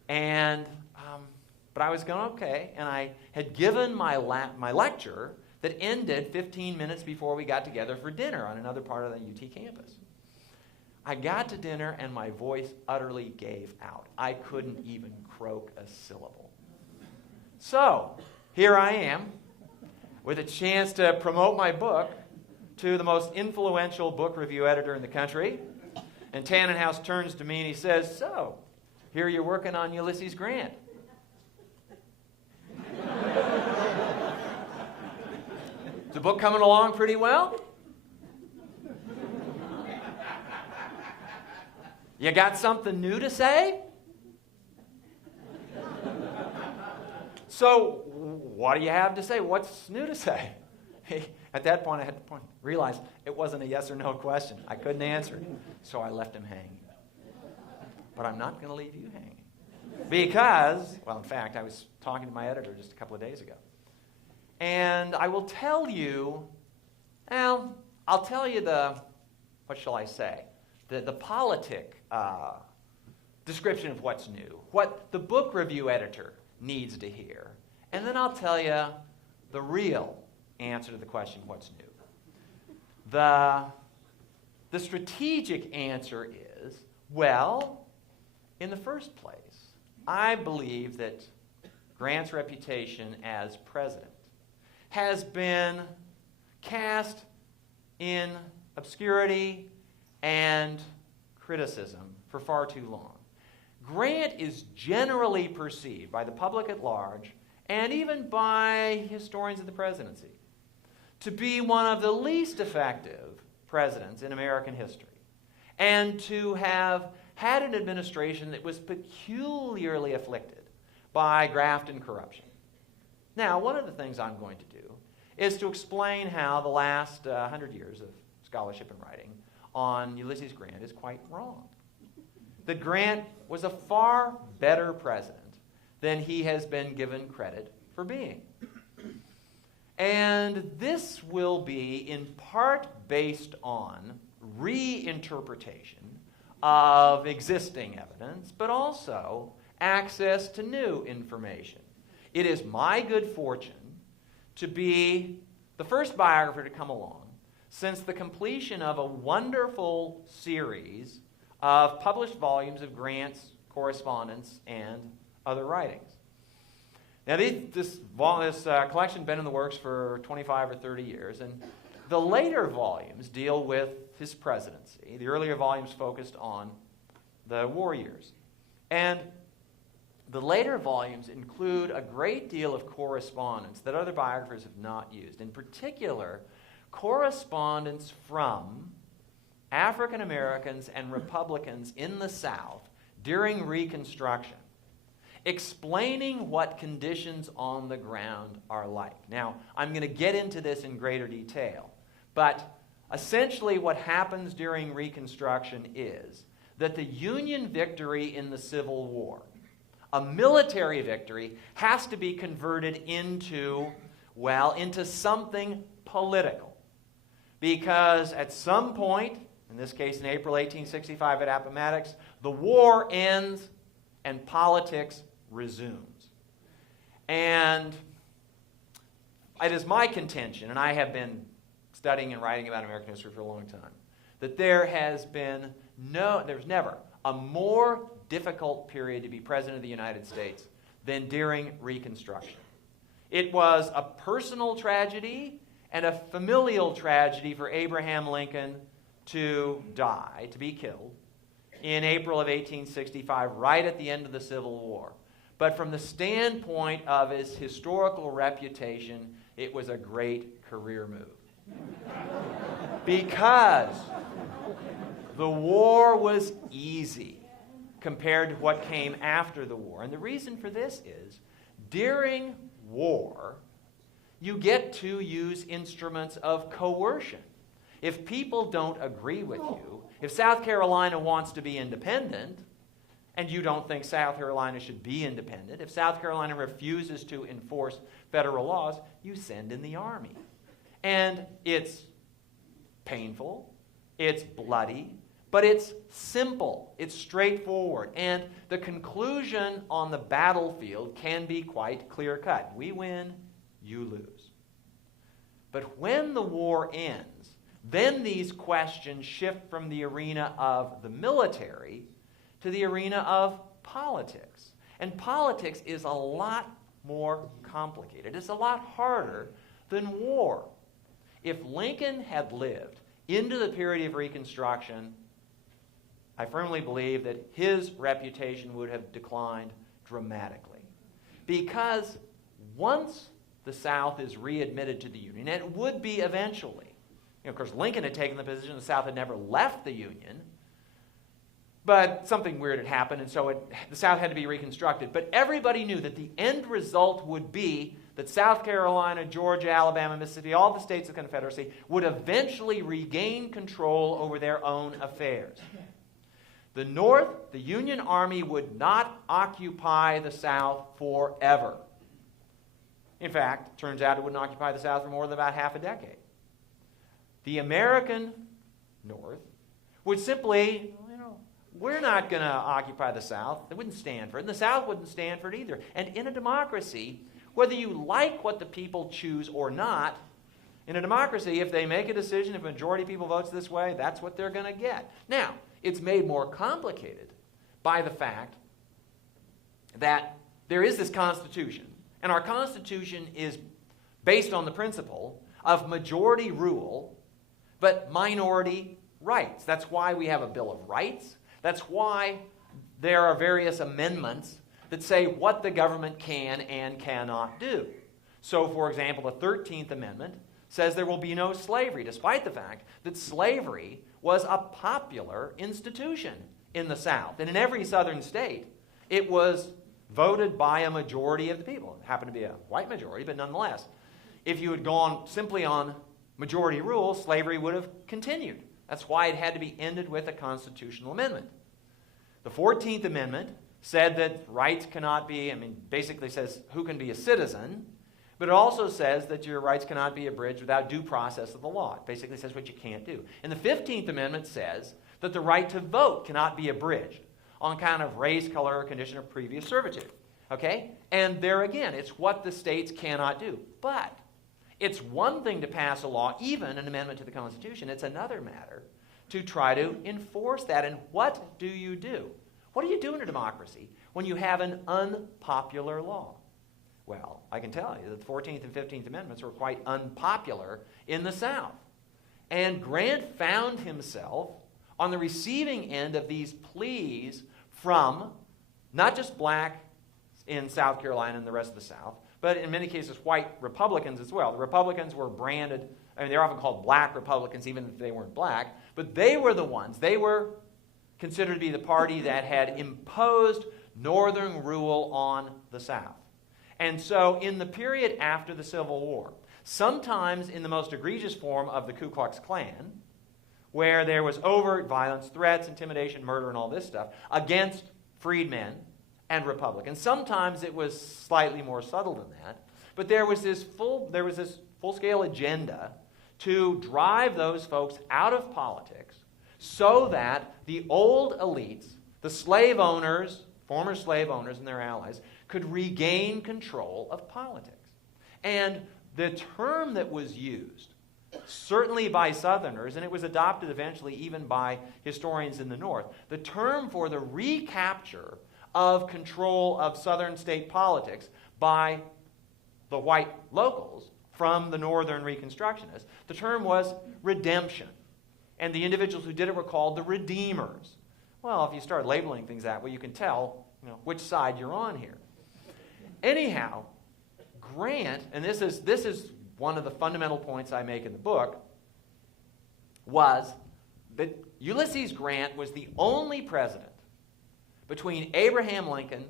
But I was going okay, and I had given my lecture that ended 15 minutes before we got together for dinner on another part of the UT campus. I got to dinner, and my voice utterly gave out. I couldn't even croak a syllable. So, here I am, with a chance to promote my book to the most influential book review editor in the country. And Tannenhouse turns to me and he says, so, here you're working on Ulysses Grant. Is the book coming along pretty well? You got something new to say? So, what do you have to say? What's new to say? At that point, I had to realize it wasn't a yes or no question. I couldn't answer it. So I left him hanging. But I'm not going to leave you hanging. Because, well, in fact, I was talking to my editor just a couple of days ago. And I will tell you, I'll tell you what shall I say? The politic description of what's new, what the book review editor needs to hear. And then I'll tell you the real answer to the question, what's new. The strategic answer is, well, in the first place, I believe that Grant's reputation as president has been cast in obscurity and criticism for far too long. Grant is generally perceived by the public at large, and even by historians of the presidency, to be one of the least effective presidents in American history, and to have had an administration that was peculiarly afflicted by graft and corruption. Now, one of the things I'm going to do is to explain how the last 100 years of scholarship and writing on Ulysses Grant is quite wrong. That Grant was a far better president than he has been given credit for being. And this will be in part based on reinterpretation of existing evidence, but also access to new information. It is my good fortune to be the first biographer to come along since the completion of a wonderful series of published volumes of Grant's correspondence and other writings. Now, this collection has been in the works for 25 or 30 years, and the later volumes deal with his presidency. The earlier volumes focused on the war years. And the later volumes include a great deal of correspondence that other biographers have not used. In particular, correspondence from African Americans and Republicans in the South during Reconstruction, explaining what conditions on the ground are like. Now, I'm going to get into this in greater detail, but essentially what happens during Reconstruction is that the Union victory in the Civil War, a military victory, has to be converted into something political. Because at some point, in this case in April 1865 at Appomattox, the war ends and politics resumes. And it is my contention, and I have been studying and writing about American history for a long time, that there's never a more difficult period to be president of the United States than during Reconstruction. It was a personal tragedy and a familial tragedy for Abraham Lincoln to die, to be killed, in April of 1865, right at the end of the Civil War. But from the standpoint of his historical reputation, it was a great career move. Because the war was easy compared to what came after the war. And the reason for this is, during war, you get to use instruments of coercion. If people don't agree with you, if South Carolina wants to be independent, and you don't think South Carolina should be independent, if South Carolina refuses to enforce federal laws, you send in the army. And it's painful, it's bloody, but it's simple, it's straightforward, and the conclusion on the battlefield can be quite clear-cut. We win, you lose. But when the war ends, then these questions shift from the arena of the military to the arena of politics. And politics is a lot more complicated. It's a lot harder than war. If Lincoln had lived into the period of Reconstruction, I firmly believe that his reputation would have declined dramatically. Because once the South is readmitted to the Union, and it would be eventually, of course, Lincoln had taken the position the South had never left the Union, but something weird had happened, and so the South had to be reconstructed. But everybody knew that the end result would be that South Carolina, Georgia, Alabama, Mississippi, all the states of the Confederacy would eventually regain control over their own affairs. The North, the Union Army, would not occupy the South forever. In fact, it turns out it wouldn't occupy the South for more than about half a decade. The American North would simply, we're not going to occupy the South. They wouldn't stand for it. And the South wouldn't stand for it either. And in a democracy, whether you like what the people choose or not, in a democracy, if they make a decision, if a majority of people votes this way, that's what they're going to get. Now, it's made more complicated by the fact that there is this Constitution, and our Constitution is based on the principle of majority rule, but minority rights. That's why we have a Bill of Rights. That's why there are various amendments that say what the government can and cannot do. So, for example, the 13th Amendment says there will be no slavery, despite the fact that slavery was a popular institution in the South. And in every southern state, it was voted by a majority of the people. It happened to be a white majority, but nonetheless, if you had gone simply on majority rule, slavery would have continued. That's why it had to be ended with a constitutional amendment. The 14th Amendment said that rights cannot be, basically says who can be a citizen, but it also says that your rights cannot be abridged without due process of the law. It basically says what you can't do. And the 15th Amendment says that the right to vote cannot be abridged on account of race, color, or condition of previous servitude. Okay? And there again, it's what the states cannot do. But it's one thing to pass a law, even an amendment to the Constitution. It's another matter to try to enforce that. And what do you do? What do you do in a democracy when you have an unpopular law? Well, I can tell you that the 14th and 15th Amendments were quite unpopular in the South. And Grant found himself on the receiving end of these pleas from not just black in South Carolina and the rest of the South, but in many cases white Republicans as well. The Republicans were branded I mean, they're often called black Republicans, even if they weren't black, but they were the ones. They were considered to be the party that had imposed Northern rule on the South. And so in the period after the Civil War, sometimes in the most egregious form of the Ku Klux Klan, where there was overt violence, threats, intimidation, murder, and all this stuff against freedmen and Republicans. Sometimes it was slightly more subtle than that, but there was this full-scale agenda to drive those folks out of politics so that the old elites, the slave owners, former slave owners and their allies, could regain control of politics. And the term that was used, certainly by Southerners, and it was adopted eventually even by historians in the North, the term for the recapture of control of Southern state politics by the white locals from the Northern Reconstructionists, the term was redemption. And the individuals who did it were called the redeemers. Well, if you start labeling things that way, you can tell which side you're on here. Anyhow, Grant, and this is one of the fundamental points I make in the book, was that Ulysses Grant was the only president between Abraham Lincoln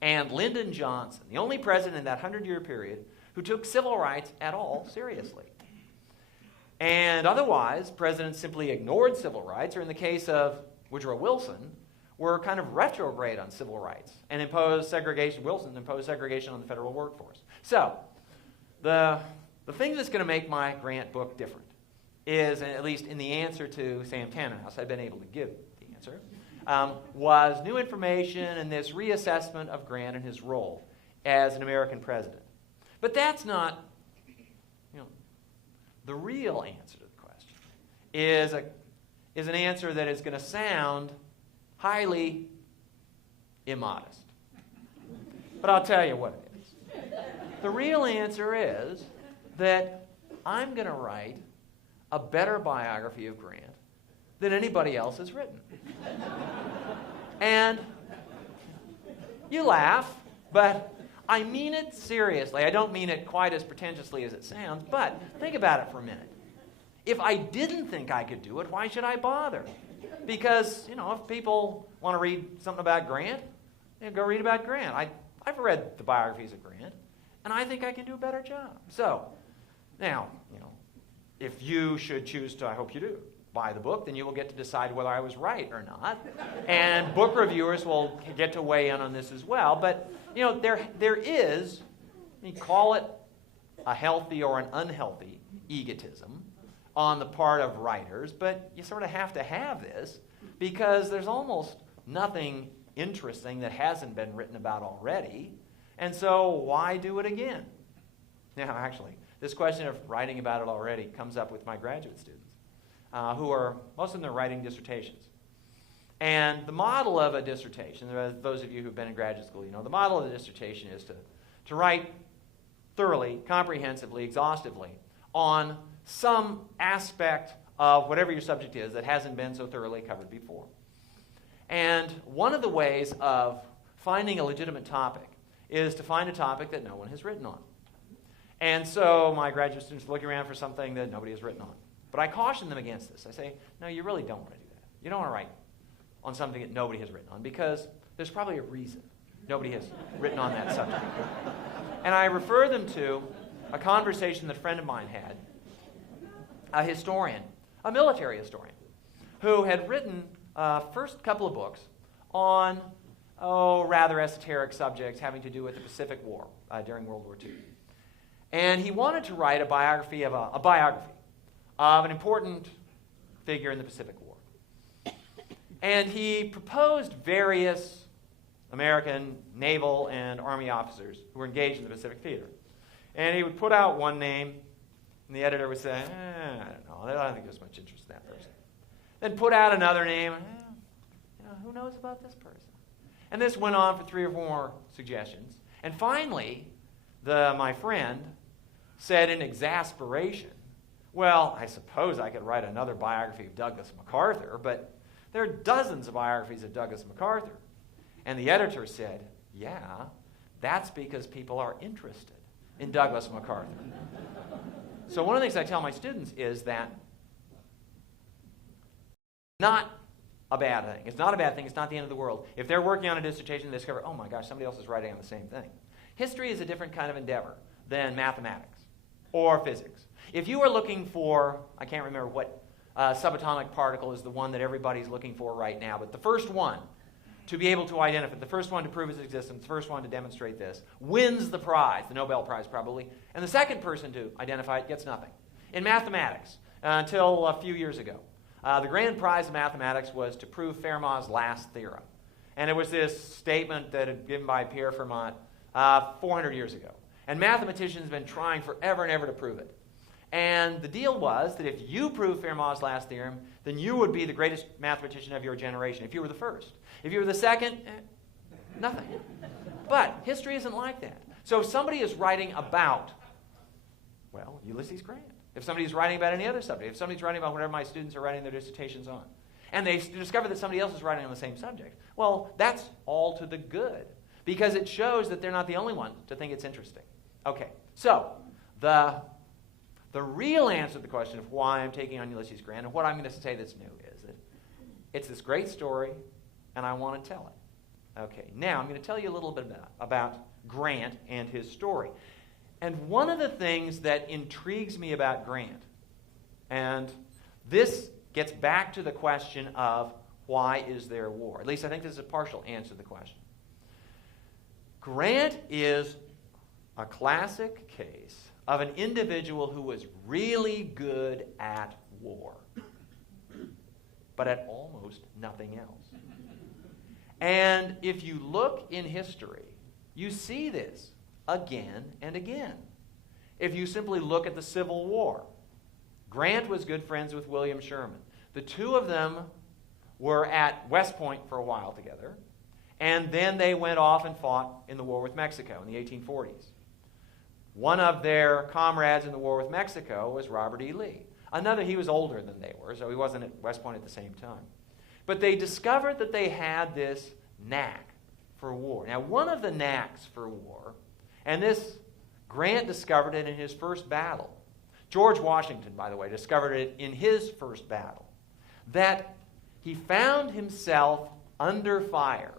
and Lyndon Johnson, the only president in that 100-year period who took civil rights at all seriously. And otherwise, presidents simply ignored civil rights, or in the case of Woodrow Wilson, were kind of retrograde on civil rights and imposed segregation. Wilson imposed segregation on the federal workforce. So, the thing that's going to make my Grant book different is, at least in the answer to Sam Tannenhouse, I've been able to give the answer, was new information and this reassessment of Grant and his role as an American president. But that's not, the real answer to the question is an answer that is going to sound highly immodest. But I'll tell you what it is. The real answer is that I'm going to write a better biography of Grant than anybody else has written. And you laugh, but I mean it seriously. I don't mean it quite as pretentiously as it sounds, but think about it for a minute. If I didn't think I could do it, why should I bother? Because, if people want to read something about Grant, go read about Grant. I've read the biographies of Grant, and I think I can do a better job. So, now, if you should choose to, I hope you do, buy the book, then you will get to decide whether I was right or not. And book reviewers will get to weigh in on this as well. But, there is, call it a healthy or an unhealthy egotism on the part of writers, but you sort of have to have this because there's almost nothing interesting that hasn't been written about already. And so why do it again? Now, actually, this question of writing about it already comes up with my graduate students, who are, most of them are writing dissertations. And the model of a dissertation, those of you who've been in graduate school, the model of the dissertation is to write thoroughly, comprehensively, exhaustively on some aspect of whatever your subject is that hasn't been so thoroughly covered before. And one of the ways of finding a legitimate topic is to find a topic that no one has written on. And so my graduate students are looking around for something that nobody has written on. But I caution them against this. I say, no, you really don't want to do that. You don't want to write on something that nobody has written on because there's probably a reason nobody has written on that subject. And I refer them to a conversation that a friend of mine had, a historian, a military historian, who had written first couple of books on, rather esoteric subjects having to do with the Pacific War during World War II. And he wanted to write a biography of an important figure in the Pacific War. And he proposed various American naval and Army officers who were engaged in the Pacific theater. And he would put out one name, and the editor would say, I don't know, I don't think there's much interest in that person. Then put out another name, who knows about this person? And this went on for 3 or 4 more suggestions. And finally, my friend said in exasperation, well, I suppose I could write another biography of Douglas MacArthur, but there are dozens of biographies of Douglas MacArthur. And the editor said, yeah, that's because people are interested in Douglas MacArthur. So one of the things I tell my students is that not a bad thing. It's not a bad thing. It's not the end of the world. If they're working on a dissertation, they discover, oh my gosh, somebody else is writing on the same thing. History is a different kind of endeavor than mathematics or physics. If you are looking for, I can't remember what subatomic particle is the one that everybody's looking for right now, but the first one to be able to identify, the first one to prove its existence, the first one to demonstrate this, wins the prize, the Nobel Prize probably, and the second person to identify it gets nothing. In mathematics, until a few years ago, the grand prize of mathematics was to prove Fermat's last theorem. And it was this statement that had been given by Pierre Fermat 400 years ago. And mathematicians have been trying forever and ever to prove it. And the deal was that if you proved Fermat's last theorem, then you would be the greatest mathematician of your generation, if you were the first. If you were the second, nothing. But history isn't like that. So if somebody is writing about, well, Ulysses Grant, if somebody's writing about any other subject, if somebody's writing about whatever my students are writing their dissertations on, and they discover that somebody else is writing on the same subject, well, that's all to the good, because it shows that they're not the only one to think it's interesting. Okay, so the real answer to the question of why I'm taking on Ulysses Grant and what I'm going to say that's new is that it's this great story, and I want to tell it. Okay, now I'm going to tell you a little bit about Grant and his story. And one of the things that intrigues me about Grant, and this gets back to the question of why is there war? At least I think this is a partial answer to the question. Grant is a classic case of an individual who was really good at war, but at almost nothing else. And if you look in history, you see this again and again. If you simply look at the Civil War, Grant was good friends with William Sherman. The two of them were at West Point for a while together, and then they went off and fought in the war with Mexico in the 1840s. One of their comrades in the war with Mexico was Robert E. Lee. Another, he was older than they were, so he wasn't at West Point at the same time. But they discovered that they had this knack for war. Now, one of the knacks for war, and this, Grant discovered it in his first battle. George Washington, by the way, discovered it in his first battle, that he found himself under fire,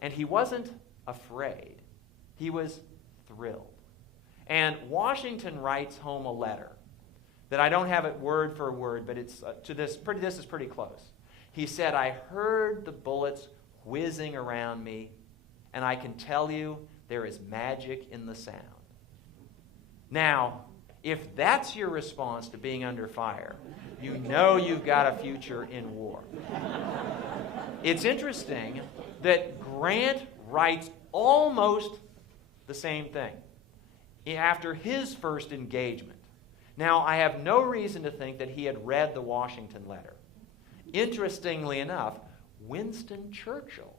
and he wasn't afraid. He was thrilled. And Washington writes home a letter that I don't have it word for word, but it's this is pretty close. He said, I heard the bullets whizzing around me, and I can tell you there is magic in the sound. Now, if that's your response to being under fire, you know you've got a future in war. It's interesting that Grant writes almost the same thing after his first engagement. Now, I have no reason to think that he had read the Washington letter. Interestingly enough, Winston Churchill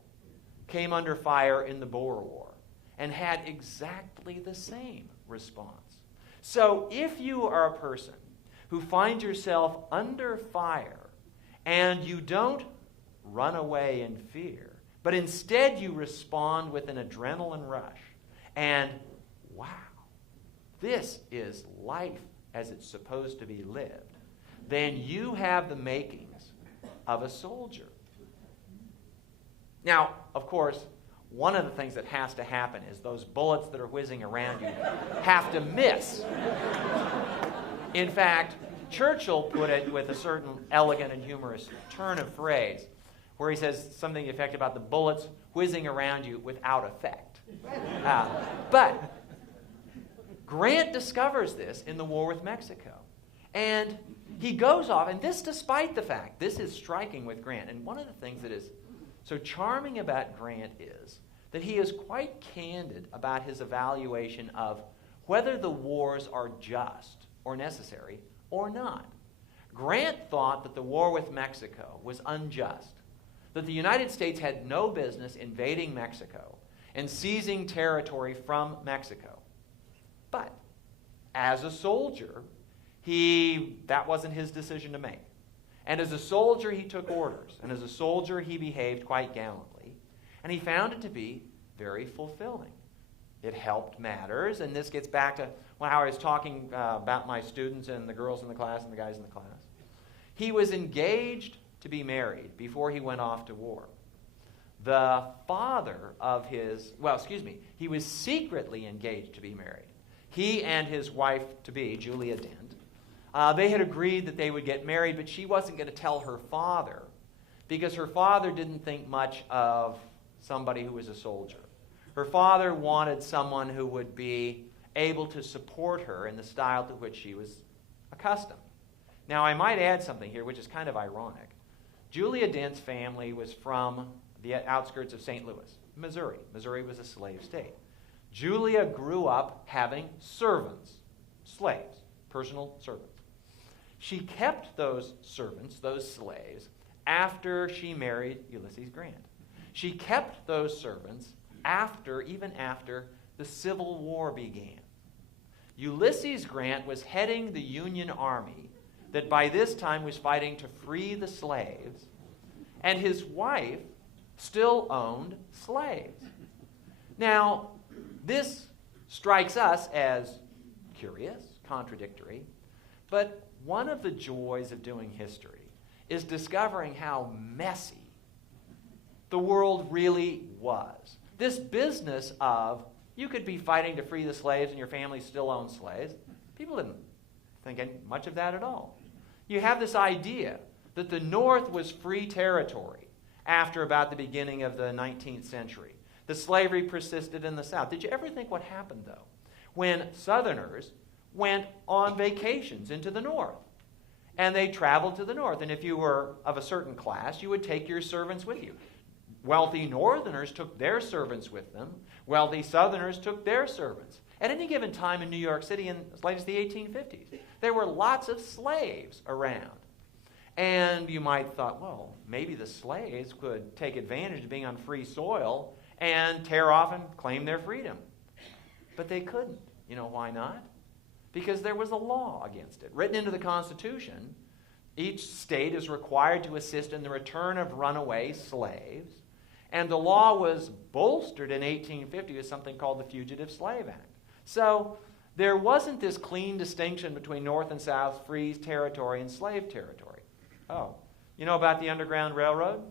came under fire in the Boer War and had exactly the same response. So if you are a person who finds yourself under fire and you don't run away in fear, but instead you respond with an adrenaline rush and, wow, this is life as it's supposed to be lived, then you have the makings of a soldier. Now, of course, one of the things that has to happen is those bullets that are whizzing around you have to miss. In fact, Churchill put it with a certain elegant and humorous turn of phrase, where he says something to the effect about the bullets whizzing around you without effect. But Grant discovers this in the war with Mexico. And he goes off, and this despite the fact, this is striking with Grant, and one of the things that is so charming about Grant is that he is quite candid about his evaluation of whether the wars are just or necessary or not. Grant thought that the war with Mexico was unjust, that the United States had no business invading Mexico and seizing territory from Mexico. But as a soldier, that wasn't his decision to make. And as a soldier, he took orders. And as a soldier, he behaved quite gallantly. And he found it to be very fulfilling. It helped matters, and this gets back to how I was talking about my students and the girls in the class and the guys in the class. He was engaged to be married before he went off to war. The father of he was secretly engaged to be married. He and his wife-to-be, Julia Dent, they had agreed that they would get married, but she wasn't going to tell her father because her father didn't think much of somebody who was a soldier. Her father wanted someone who would be able to support her in the style to which she was accustomed. Now, I might add something here, which is kind of ironic. Julia Dent's family was from the outskirts of St. Louis, Missouri. Missouri was a slave state. Julia grew up having servants, slaves, personal servants. She kept those servants, those slaves, after she married Ulysses Grant. She kept those servants even after the Civil War began. Ulysses Grant was heading the Union Army that by this time was fighting to free the slaves, and his wife still owned slaves. Now, this strikes us as curious, contradictory, but one of the joys of doing history is discovering how messy the world really was. This business of you could be fighting to free the slaves and your family still owns slaves, people didn't think much of that at all. You have this idea that the North was free territory after about the beginning of the 19th century. The slavery persisted in the South. Did you ever think what happened, though, when Southerners went on vacations into the North? And they traveled to the North. And if you were of a certain class, you would take your servants with you. Wealthy Northerners took their servants with them. Wealthy Southerners took their servants. At any given time in New York City, as late as the 1850s, there were lots of slaves around. And you might have thought, well, maybe the slaves could take advantage of being on free soil and tear off and claim their freedom. But they couldn't. You know why not? Because there was a law against it. Written into the Constitution, each state is required to assist in the return of runaway slaves. And the law was bolstered in 1850 with something called the Fugitive Slave Act. So there wasn't this clean distinction between North and South, free territory and slave territory. Oh, you know about the Underground Railroad?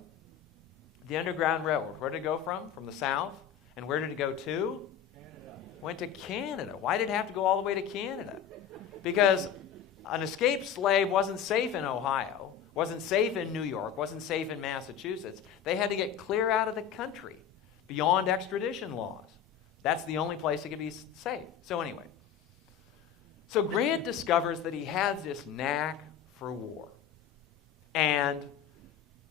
The Underground Railroad, where did it go from? From the South. And where did it go to? Canada. Went to Canada. Why did it have to go all the way to Canada? Because an escaped slave wasn't safe in Ohio, wasn't safe in New York, wasn't safe in Massachusetts. They had to get clear out of the country beyond extradition laws. That's the only place it could be safe. So anyway, so Grant discovers that he has this knack for war. And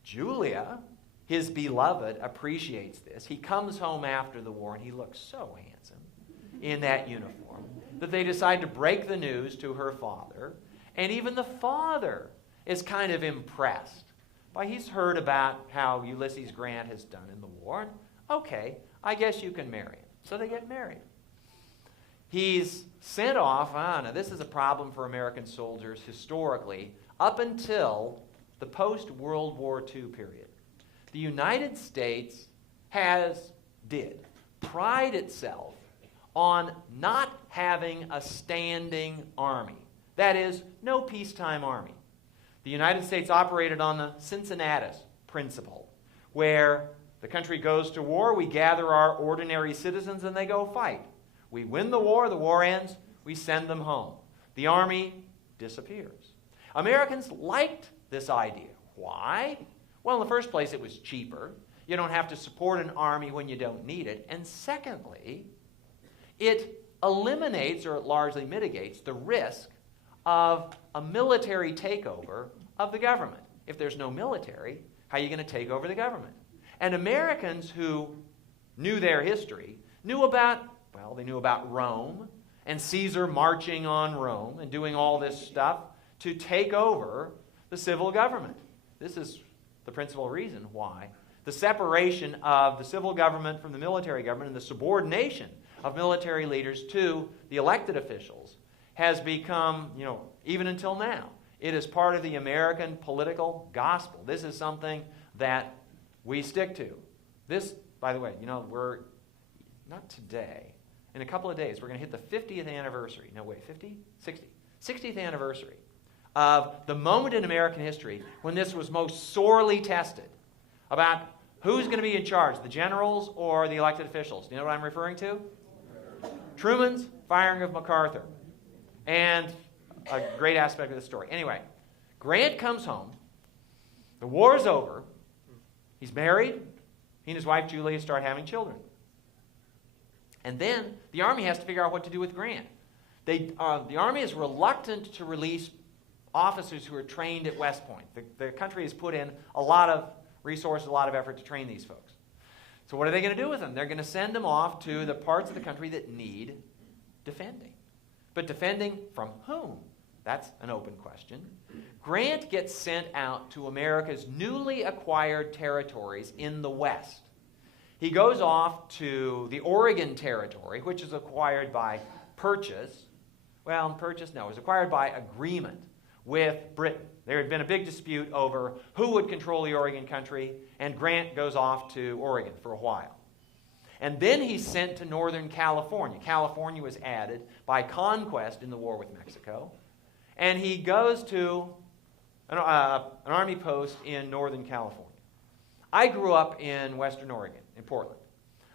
Julia, his beloved, appreciates this. He comes home after the war, and he looks so handsome in that uniform that they decide to break the news to her father. And even the father is kind of impressed. He's heard about how Ulysses Grant has done in the war. Okay, I guess you can marry him. So they get married. He's sent off. Now this is a problem for American soldiers historically up until the post-World War II period. The United States did pride itself on not having a standing army. That is, no peacetime army. The United States operated on the Cincinnatus principle, where the country goes to war, we gather our ordinary citizens, and they go fight. We win the war ends, we send them home. The army disappears. Americans liked this idea. Why? Well, in the first place, it was cheaper. You don't have to support an army when you don't need it. And secondly, it eliminates, or it largely mitigates, the risk of a military takeover of the government. If there's no military, how are you going to take over the government? And Americans who knew their history knew about Rome and Caesar marching on Rome and doing all this stuff to take over the civil government. This is the principal reason why the separation of the civil government from the military government and the subordination of military leaders to the elected officials has become, even until now, it is part of the American political gospel. This is something that we stick to. This, by the way, we're not today. in a couple of days, we're going to hit the 50th anniversary. No, wait, 50? 60. 60th anniversary of the moment in American history when this was most sorely tested about who's going to be in charge, the generals or the elected officials. Do you know what I'm referring to? Truman's firing of MacArthur. And a great aspect of the story. Anyway, Grant comes home. The war's over. He's married. He and his wife Julia start having children. And then the Army has to figure out what to do with Grant. The Army is reluctant to release officers who are trained at West Point. The country has put in a lot of resources, a lot of effort to train these folks. So what are they going to do with them? They're going to send them off to the parts of the country that need defending. But defending from whom? That's an open question. Grant gets sent out to America's newly acquired territories in the West. He goes off to the Oregon Territory, which is acquired by purchase. Well, purchase, no, it was acquired by agreement with Britain. There had been a big dispute over who would control the Oregon country, and Grant goes off to Oregon for a while. And then he's sent to Northern California. California was added by conquest in the war with Mexico. And he goes to an army post in Northern California. I grew up in Western Oregon, in Portland.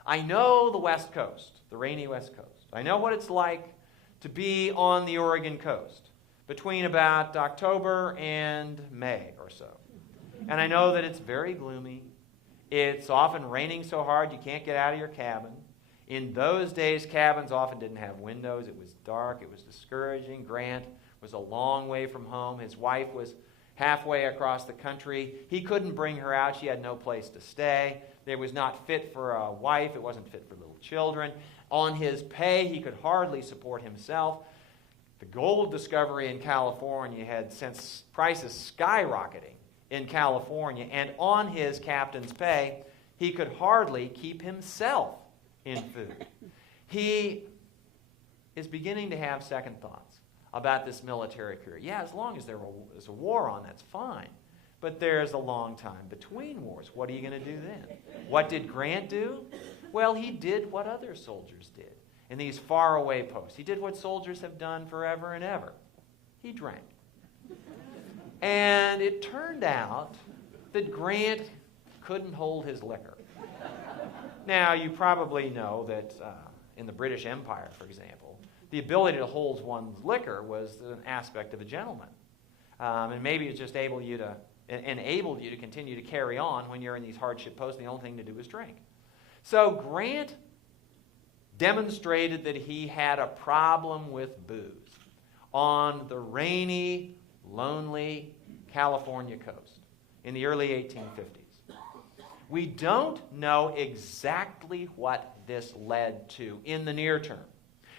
I know the West Coast, the rainy West Coast. I know what it's like to be on the Oregon coast between about October and May or so. And I know that it's very gloomy. It's often raining so hard you can't get out of your cabin. In those days, cabins often didn't have windows. It was dark. It was discouraging. Grant was a long way from home. His wife was halfway across the country. He couldn't bring her out. She had no place to stay. It was not fit for a wife. It wasn't fit for little children. On his pay, he could hardly support himself. The gold discovery in California had sent prices skyrocketing in California, and on his captain's pay, he could hardly keep himself in food. He is beginning to have second thoughts about this military career. Yeah, as long as there's a war on, that's fine. But there's a long time between wars. What are you going to do then? What did Grant do? Well, he did what other soldiers did in these faraway posts. He did what soldiers have done forever and ever. He drank. And it turned out that Grant couldn't hold his liquor. Now, you probably know that in the British Empire, for example, the ability to hold one's liquor was an aspect of a gentleman. And maybe it just enabled you to continue to carry on when you're in these hardship posts, and the only thing to do is drink. So Grant demonstrated that he had a problem with booze on the rainy, lonely California coast in the early 1850s. We don't know exactly what this led to in the near term.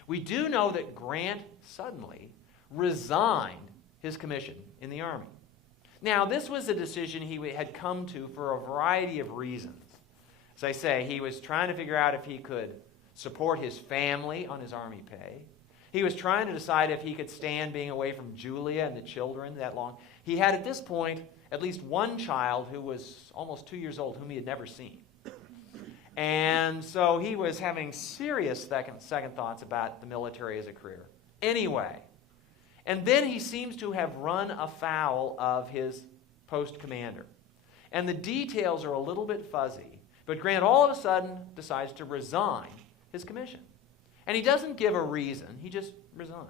We do know that Grant suddenly resigned his commission in the Army. Now, this was a decision he had come to for a variety of reasons. As I say, he was trying to figure out if he could support his family on his Army pay. He was trying to decide if he could stand being away from Julia and the children that long. He had, at this point, at least one child who was almost 2 years old, whom he had never seen. And so he was having serious second thoughts about the military as a career. Anyway, and then he seems to have run afoul of his post commander. And the details are a little bit fuzzy, but Grant all of a sudden decides to resign his commission. And he doesn't give a reason, he just resigns.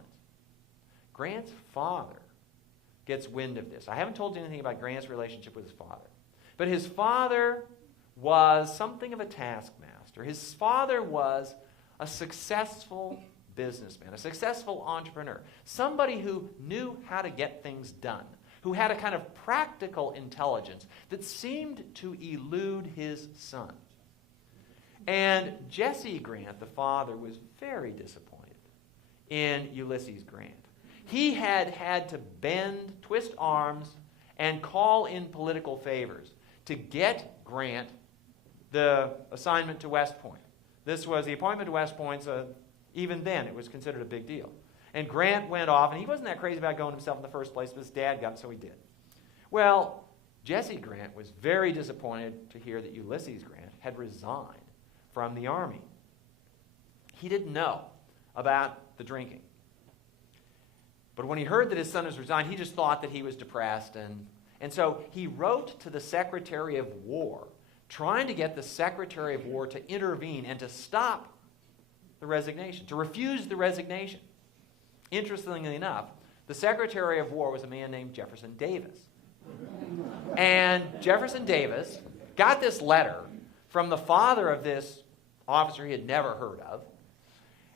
Grant's father gets wind of this. I haven't told you anything about Grant's relationship with his father. But his father was something of a taskmaster. His father was a successful businessman, a successful entrepreneur, somebody who knew how to get things done, who had a kind of practical intelligence that seemed to elude his son. And Jesse Grant, the father, was very disappointed in Ulysses Grant. He had had to bend, twist arms, and call in political favors to get Grant the assignment to West Point. This was the appointment to West Point, so even then it was considered a big deal. And Grant went off, and he wasn't that crazy about going himself in the first place, but his dad got it, so he did. Well, Jesse Grant was very disappointed to hear that Ulysses Grant had resigned from the Army. he didn't know about the drinking. But when he heard that his son was resigned, he just thought that he was depressed. And so he wrote to the Secretary of War, trying to get the Secretary of War to intervene and to stop the resignation, to refuse the resignation. Interestingly enough, the Secretary of War was a man named Jefferson Davis. And Jefferson Davis got this letter from the father of this officer he had never heard of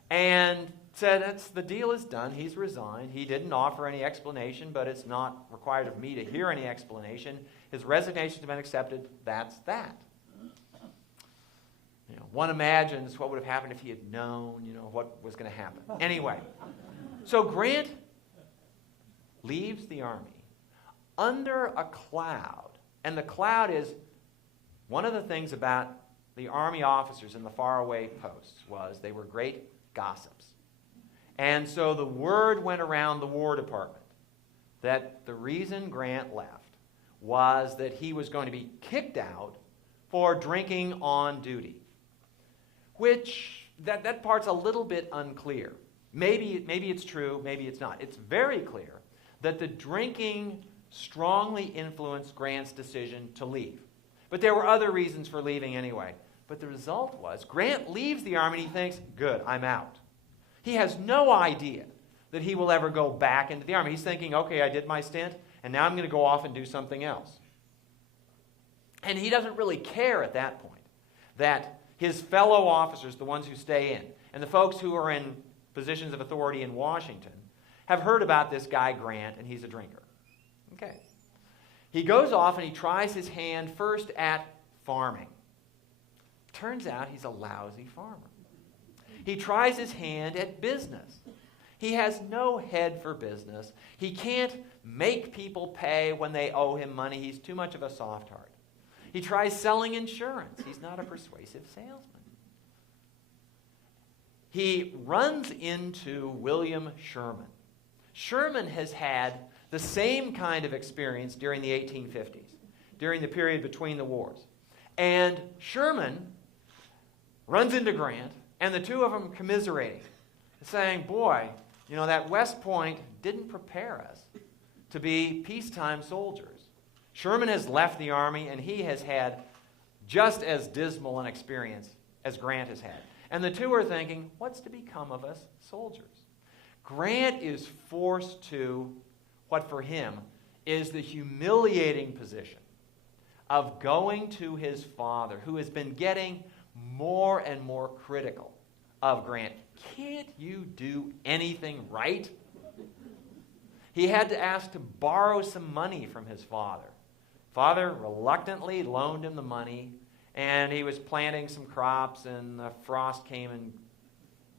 and said, the deal is done. He's resigned. He didn't offer any explanation, but it's not required of me to hear any explanation. His resignation has been accepted. That's that. One imagines what would have happened if he had known, what was going to happen. Anyway, so Grant leaves the Army under a cloud. And the cloud is one of the things about the Army officers in the faraway posts was they were great gossips. And so the word went around the War Department that the reason Grant left was that he was going to be kicked out for drinking on duty. Which, that part's a little bit unclear. Maybe it's true, maybe it's not. It's very clear that the drinking strongly influenced Grant's decision to leave. But there were other reasons for leaving anyway. But the result was Grant leaves the Army and he thinks, good, I'm out. He has no idea that he will ever go back into the Army. He's thinking, okay, I did my stint, and now I'm going to go off and do something else. And he doesn't really care at that point that his fellow officers, the ones who stay in, and the folks who are in positions of authority in Washington, have heard about this guy Grant, and he's a drinker. Okay. He goes off and he tries his hand first at farming. Turns out he's a lousy farmer. He tries his hand at business. He has no head for business. He can't make people pay when they owe him money. He's too much of a soft heart. He tries selling insurance. He's not a persuasive salesman. He runs into William Sherman. Sherman has had the same kind of experience during the 1850s, during the period between the wars. And Sherman runs into Grant, and the two of them commiserating, saying, boy, that West Point didn't prepare us to be peacetime soldiers. Sherman has left the Army, and he has had just as dismal an experience as Grant has had. And the two are thinking, what's to become of us soldiers? Grant is forced to what for him is the humiliating position of going to his father, who has been getting more and more critical of Grant. Can't you do anything right? He had to ask to borrow some money from his father. Father reluctantly loaned him the money, and he was planting some crops, and the frost came and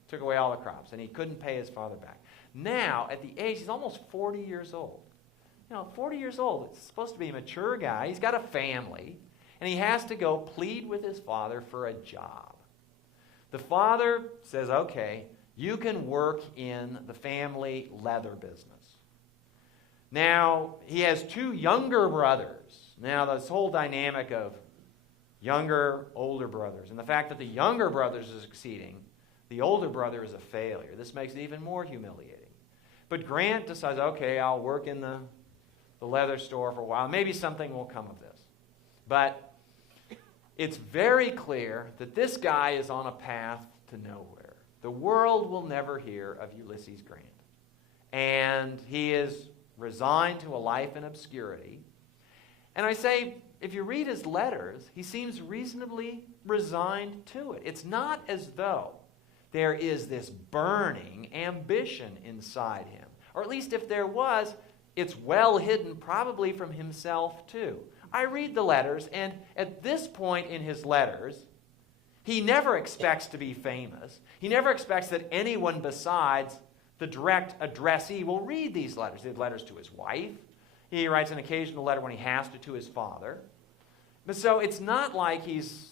took away all the crops, and he couldn't pay his father back. Now, at the age, he's almost 40 years old. 40 years old, it's supposed to be a mature guy. He's got a family, and he has to go plead with his father for a job. The father says, okay, you can work in the family leather business. Now, he has two younger brothers. Now, this whole dynamic of younger, older brothers, and the fact that the younger brother is succeeding, the older brother is a failure. This makes it even more humiliating. But Grant decides, okay, I'll work in the leather store for a while. Maybe something will come of this. But it's very clear that this guy is on a path to nowhere. The world will never hear of Ulysses Grant. And he is resigned to a life in obscurity. And I say, if you read his letters, he seems reasonably resigned to it. It's not as though there is this burning ambition inside him. Or at least if there was, it's well hidden, probably from himself too. I read the letters, and at this point in his letters, he never expects to be famous. He never expects that anyone besides the direct addressee will read these letters. He had letters to his wife. He writes an occasional letter when he has to his father. But so it's not like he's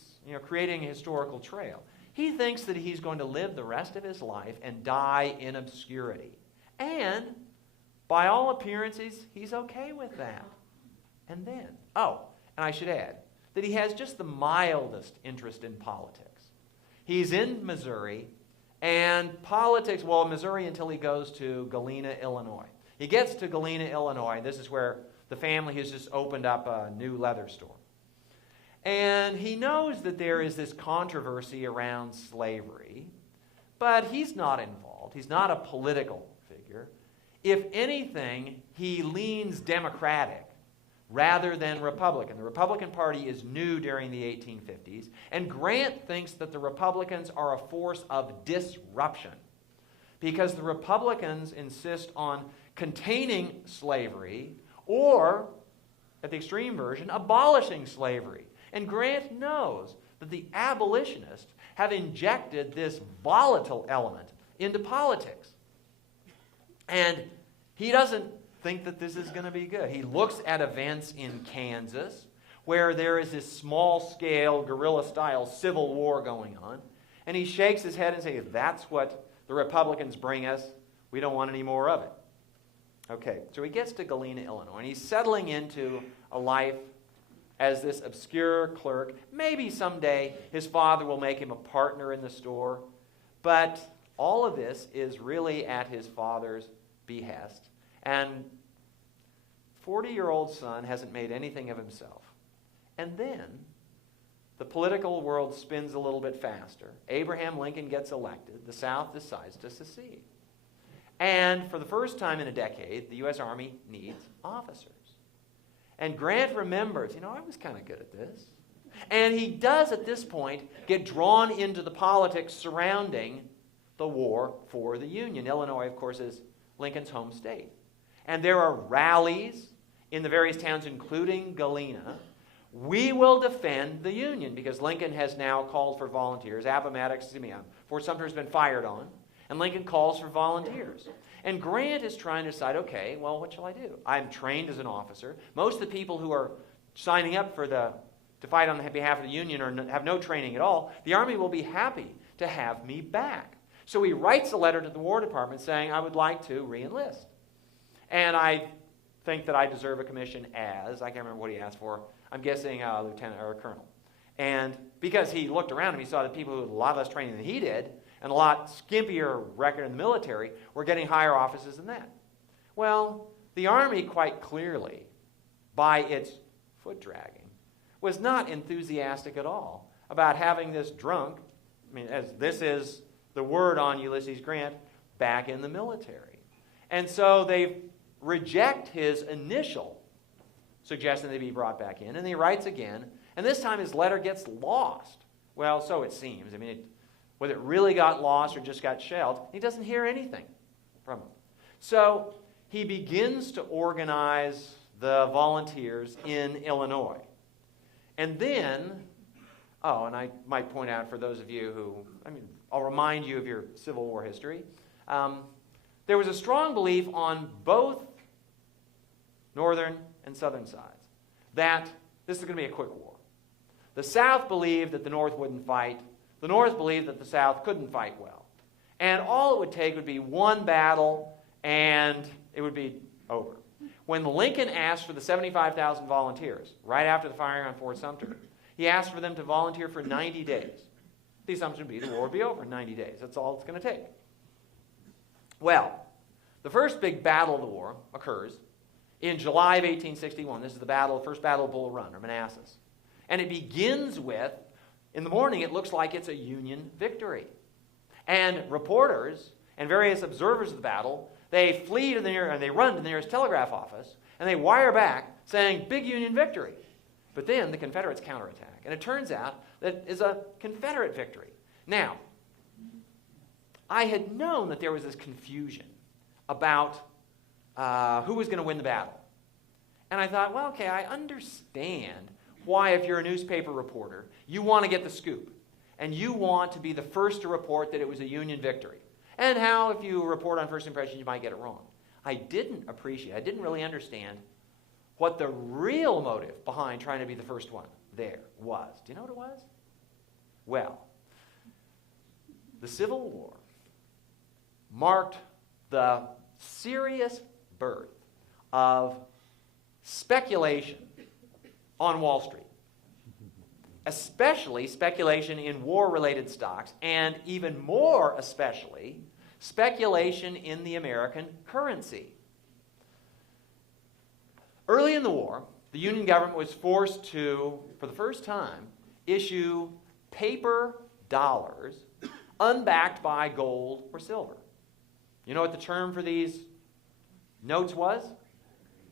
creating a historical trail. He thinks that he's going to live the rest of his life and die in obscurity. And by all appearances, he's okay with that. And then, and I should add that he has just the mildest interest in politics. He's in Missouri, And politics, well, Missouri until he goes to Galena, Illinois. He gets to Galena, Illinois. This is where the family has just opened up a new leather store. And he knows that there is this controversy around slavery, but he's not involved. He's not a political figure. If anything, he leans Democratic rather than Republican. The Republican Party is new during the 1850s, and Grant thinks that the Republicans are a force of disruption because the Republicans insist on containing slavery or, at the extreme version, abolishing slavery. And Grant knows that the abolitionists have injected this volatile element into politics. And he doesn't think that this is going to be good. He looks at events in Kansas where there is this small-scale, guerrilla-style civil war going on, and he shakes his head and says, that's what the Republicans bring us. We don't want any more of it. Okay, so he gets to Galena, Illinois, and he's settling into a life as this obscure clerk. Maybe someday his father will make him a partner in the store, but all of this is really at his father's behest. And 40-year-old son hasn't made anything of himself. And then the political world spins a little bit faster. Abraham Lincoln gets elected. The South decides to secede. And for the first time in a decade, the U.S. Army needs officers. And Grant remembers, I was kind of good at this. And he does, at this point, get drawn into the politics surrounding the war for the Union. Illinois, of course, is Lincoln's home state. And there are rallies in the various towns, including Galena. We will defend the Union, because Lincoln has now called for volunteers. Fort Sumter has been fired on, and Lincoln calls for volunteers. And Grant is trying to decide, okay, well, what shall I do? I'm trained as an officer. Most of the people who are signing up to fight on behalf of the Union have no training at all. The Army will be happy to have me back. So he writes a letter to the War Department saying, I would like to re-enlist. And I think that I deserve a commission as, I can't remember what he asked for, I'm guessing a lieutenant or a colonel. And because he looked around him, he saw that people who had a lot less training than he did, and a lot skimpier record in the military, were getting higher offices than that. Well, the Army quite clearly, by its foot dragging, was not enthusiastic at all about having this drunk, as this is the word on Ulysses Grant, back in the military. And so they reject his initial suggestion that he be brought back in, and he writes again, and this time his letter gets lost. Well, so it seems. Whether it really got lost or just got shelled, he doesn't hear anything from him. So he begins to organize the volunteers in Illinois. And then, and I might point out for those of you who, I'll remind you of your Civil War history. There was a strong belief on both northern and southern sides that this is going to be a quick war. The South believed that the North wouldn't fight. The North believed that the South couldn't fight well. And all it would take would be one battle, and it would be over. When Lincoln asked for the 75,000 volunteers, right after the firing on Fort Sumter, he asked for them to volunteer for 90 days. The assumption would be the war would be over in 90 days. That's all it's going to take. Well, the first big battle of the war occurs in July of 1861. This is the first battle of Bull Run, or Manassas. And it begins with, in the morning, it looks like it's a Union victory. And reporters and various observers of the battle, they flee to they run to the nearest telegraph office, and they wire back saying, big Union victory. But then the Confederates counterattack. And it turns out that it's a Confederate victory. Now, I had known that there was this confusion about who was going to win the battle. And I thought, well, okay, I understand why, if you're a newspaper reporter, you want to get the scoop. And you want to be the first to report that it was a Union victory. And how, if you report on first impression, you might get it wrong. I didn't really understand what the real motive behind trying to be the first one there was. Do you know what it was? Well, the Civil War marked the serious birth of speculation on Wall Street. especially speculation in war-related stocks, and even more especially, speculation in the American currency. Early in the war, the Union government was forced to, for the first time, issue paper dollars unbacked by gold or silver. You know what the term for these notes was?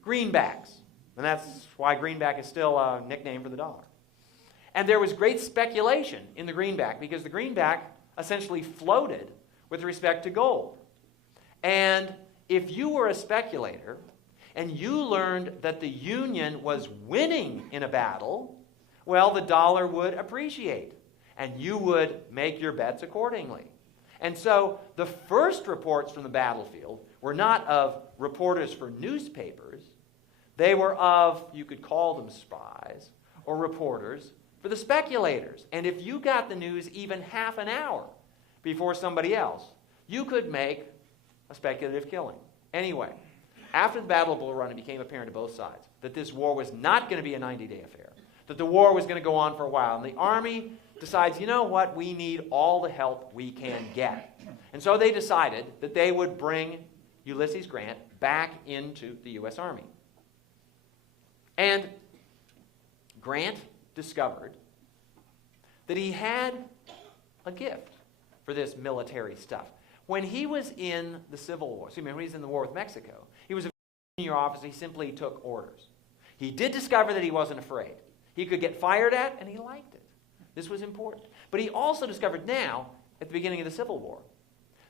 Greenbacks. And that's why greenback is still a nickname for the dollar. And there was great speculation in the greenback because the greenback essentially floated with respect to gold. And if you were a speculator and you learned that the Union was winning in a battle, well, the dollar would appreciate and you would make your bets accordingly. And so the first reports from the battlefield were not of reporters for newspapers. They were of, you could call them spies, or reporters for the speculators. And if you got the news even half an hour before somebody else, you could make a speculative killing. Anyway, after the Battle of Bull Run, it became apparent to both sides that this war was not going to be a 90-day affair, that the war was going to go on for a while. And the Army decides, you know what, we need all the help we can get. And so they decided that they would bring Ulysses Grant back into the U.S. Army. And Grant discovered that he had a gift for this military stuff. When he was in the Civil War, when he was in the war with Mexico, he was a senior officer. He simply took orders. He did discover that he wasn't afraid. He could get fired at, and he liked it. This was important. But he also discovered now, at the beginning of the Civil War,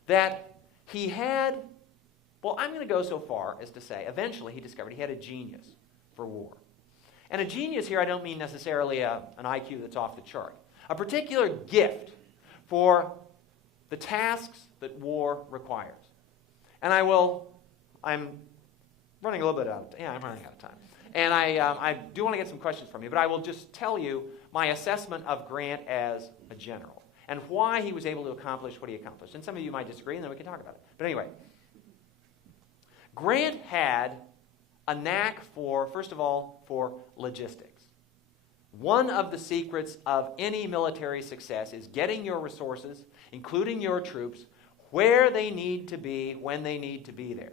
that he had, well, I'm going to go so far as to say, eventually he discovered he had a genius for war. And a genius here, I don't mean necessarily an IQ that's off the chart. A particular gift for the tasks that war requires. And I'm running a little bit out of time. Yeah, I'm running out of time. And I do want to get some questions from you, but I will just tell you my assessment of Grant as a general and why he was able to accomplish what he accomplished. And some of you might disagree, and then we can talk about it. But anyway, Grant had a knack for, first of all, for logistics. One of the secrets of any military success is getting your resources, including your troops, where they need to be when they need to be there.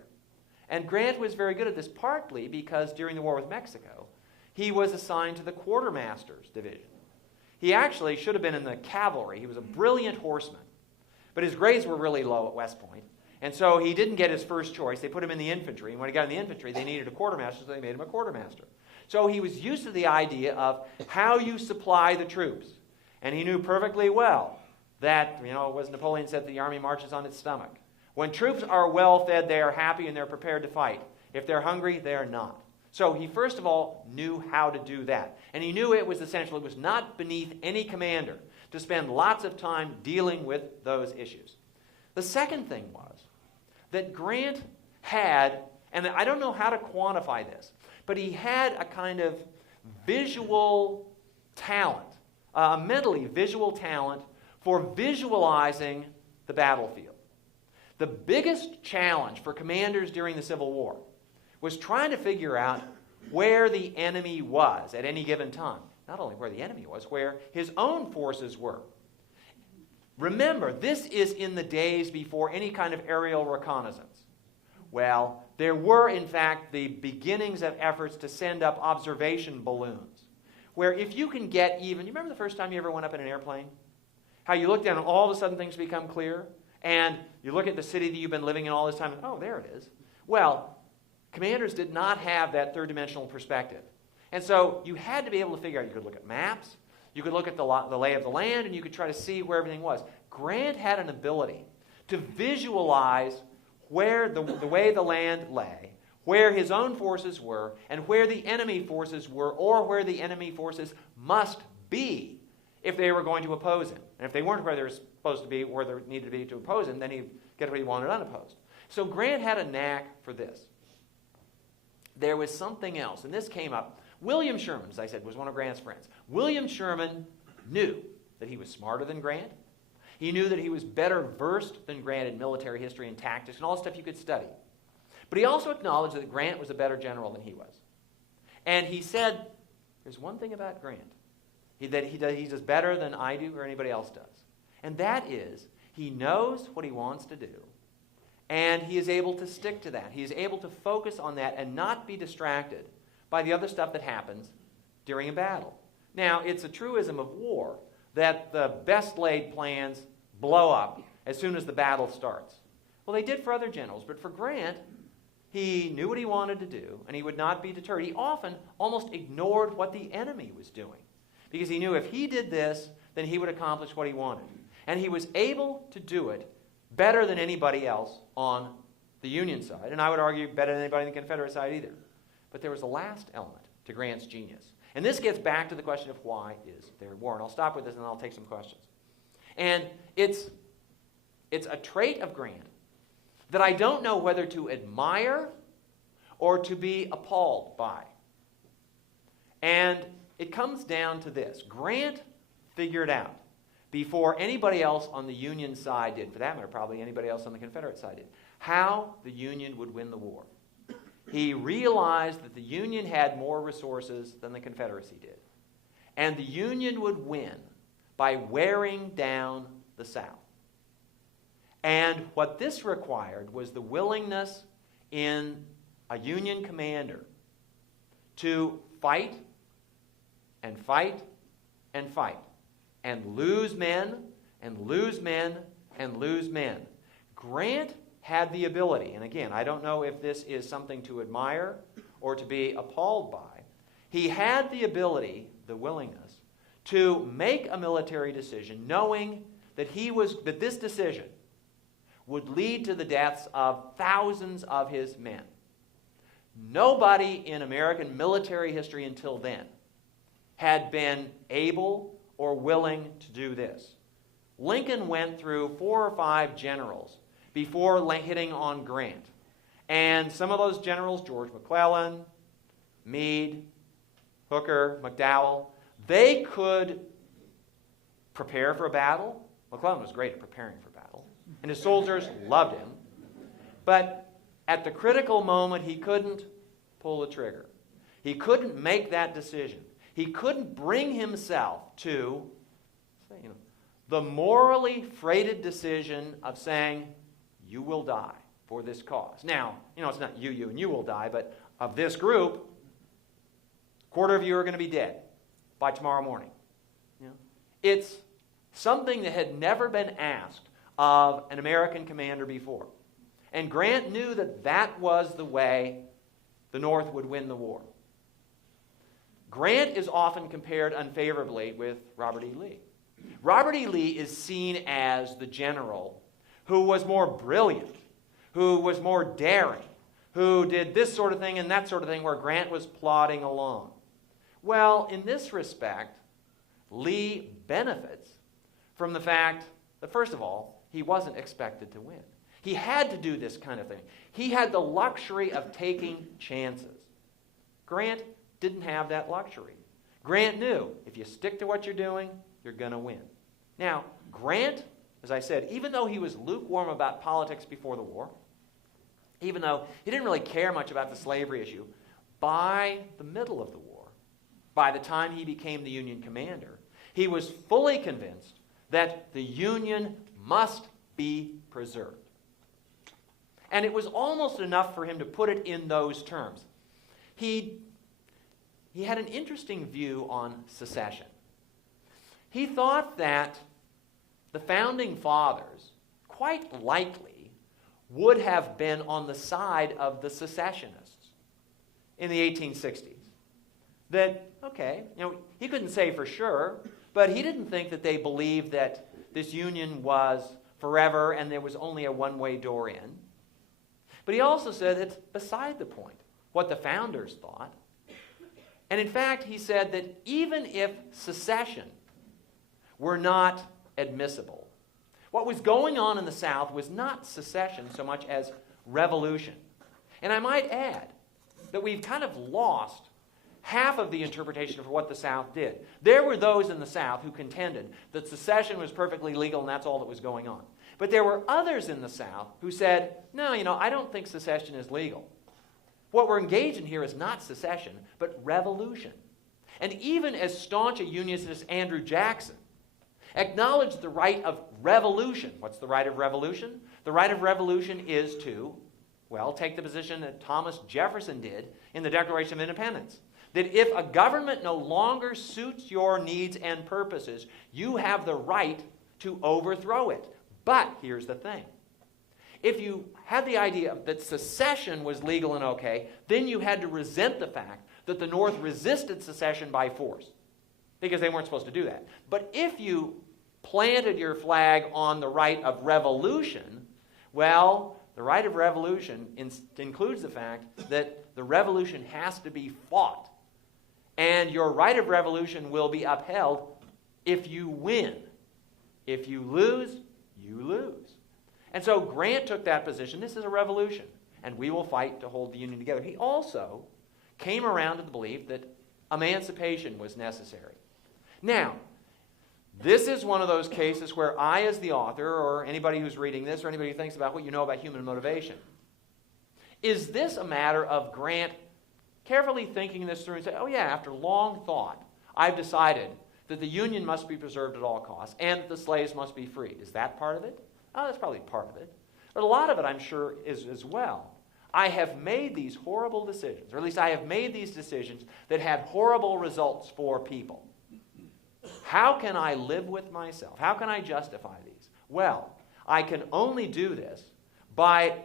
And Grant was very good at this, partly because during the war with Mexico, he was assigned to the quartermaster's division. He actually should have been in the cavalry. He was a brilliant horseman. But his grades were really low at West Point. And so he didn't get his first choice. They put him in the infantry. And when he got in the infantry, they needed a quartermaster, so they made him a quartermaster. So he was used to the idea of how you supply the troops. And he knew perfectly well that, as Napoleon said, the army marches on its stomach. When troops are well fed, they are happy and they're prepared to fight. If they're hungry, they are not. So he first of all knew how to do that. And he knew it was essential. It was not beneath any commander to spend lots of time dealing with those issues. The second thing was that Grant had, and I don't know how to quantify this, but he had a kind of visual talent, a mentally visual talent for visualizing the battlefield. The biggest challenge for commanders during the Civil War was trying to figure out where the enemy was at any given time. Not only where the enemy was, where his own forces were. Remember, this is in the days before any kind of aerial reconnaissance. Well, there were, in fact, the beginnings of efforts to send up observation balloons, where if you can get even, you remember the first time you ever went up in an airplane? How you look down and all of a sudden things become clear? And you look at the city that you've been living in all this time, and oh, there it is. Well, commanders did not have that third-dimensional perspective. And so you had to be able to figure out, you could look at maps, you could look at the lay of the land, and you could try to see where everything was. Grant had an ability to visualize where the way the land lay, where his own forces were, and where the enemy forces were, or where the enemy forces must be if they were going to oppose him. And if they weren't where they were supposed to be, where they needed to be to oppose him, then he'd get what he wanted unopposed. So Grant had a knack for this. There was something else, and this came up. William Sherman, as I said, was one of Grant's friends. William Sherman knew that he was smarter than Grant. He knew that he was better versed than Grant in military history and tactics and all the stuff you could study. But he also acknowledged that Grant was a better general than he was. And he said, there's one thing about Grant. He does better than I do or anybody else does. And that is, he knows what he wants to do, and he is able to stick to that. He is able to focus on that and not be distracted by the other stuff that happens during a battle. Now, it's a truism of war that the best laid plans blow up as soon as the battle starts. Well, they did for other generals, but for Grant, he knew what he wanted to do, and he would not be deterred. He often almost ignored what the enemy was doing, because he knew if he did this, then he would accomplish what he wanted. And he was able to do it better than anybody else on the Union side, and I would argue better than anybody on the Confederate side either. But there was a last element to Grant's genius. And this gets back to the question of why is there war? And I'll stop with this and then I'll take some questions. And it's a trait of Grant that I don't know whether to admire or to be appalled by. And it comes down to this. Grant figured out before anybody else on the Union side did, for that matter, probably anybody else on the Confederate side did, how the Union would win the war. He realized that the Union had more resources than the Confederacy did. And the Union would win by wearing down the South. And what this required was the willingness in a Union commander to fight and fight and fight and lose men and lose men and lose men. Grant had the ability, and again, I don't know if this is something to admire or to be appalled by. He had the ability, the willingness, to make a military decision knowing that this decision would lead to the deaths of thousands of his men. Nobody in American military history until then had been able or willing to do this. Lincoln went through 4 or 5 generals before hitting on Grant. And some of those generals, George McClellan, Meade, Hooker, McDowell, they could prepare for a battle. McClellan was great at preparing for battle, and his soldiers loved him. But at the critical moment, he couldn't pull the trigger. He couldn't make that decision. He couldn't bring himself to the morally freighted decision of saying, you will die for this cause. Now, it's not you, and you will die, but of this group, a quarter of you are going to be dead by tomorrow morning. It's something that had never been asked of an American commander before. And Grant knew that that was the way the North would win the war. Grant is often compared unfavorably with Robert E. Lee. Robert E. Lee is seen as the general who was more brilliant, who was more daring, who did this sort of thing and that sort of thing, where Grant was plodding along. Well, in this respect, Lee benefits from the fact that, first of all, he wasn't expected to win. He had to do this kind of thing. He had the luxury of taking chances. Grant didn't have that luxury. Grant knew if you stick to what you're doing, you're going to win. Now, Grant, as I said, even though he was lukewarm about politics before the war, even though he didn't really care much about the slavery issue, by the middle of the war, by the time he became the Union commander, he was fully convinced that the Union must be preserved. And it was almost enough for him to put it in those terms. He had an interesting view on secession. He thought that the Founding Fathers, quite likely, would have been on the side of the secessionists in the 1860s. That, he couldn't say for sure, but he didn't think that they believed that this union was forever and there was only a one-way door in. But he also said it's beside the point what the founders thought. And in fact, he said that even if secession were not admissible, what was going on in the South was not secession so much as revolution. And I might add that we've kind of lost half of the interpretation of what the South did. There were those in the South who contended that secession was perfectly legal and that's all that was going on. But there were others in the South who said, no, I don't think secession is legal. What we're engaged in here is not secession, but revolution. And even as staunch a Unionist as Andrew Jackson acknowledged the right of revolution. What's the right of revolution? The right of revolution is to, well, take the position that Thomas Jefferson did in the Declaration of Independence. That if a government no longer suits your needs and purposes, you have the right to overthrow it. But here's the thing. If you had the idea that secession was legal and okay, then you had to resent the fact that the North resisted secession by force, because they weren't supposed to do that. But if you planted your flag on the right of revolution, well, the right of revolution includes the fact that the revolution has to be fought. And your right of revolution will be upheld if you win. If you lose, you lose. And so Grant took that position. This is a revolution, and we will fight to hold the Union together. He also came around to the belief that emancipation was necessary. Now, this is one of those cases where I, as the author, or anybody who's reading this, or anybody who thinks about what you know about human motivation, is this a matter of Grant carefully thinking this through and saying, oh yeah, after long thought, I've decided that the Union must be preserved at all costs and that the slaves must be freed. Is that part of it? Oh, that's probably part of it. But a lot of it, I'm sure, is as well. I have made these horrible decisions, or at least I have made these decisions that had horrible results for people. How can I live with myself? How can I justify these? Well, I can only do this by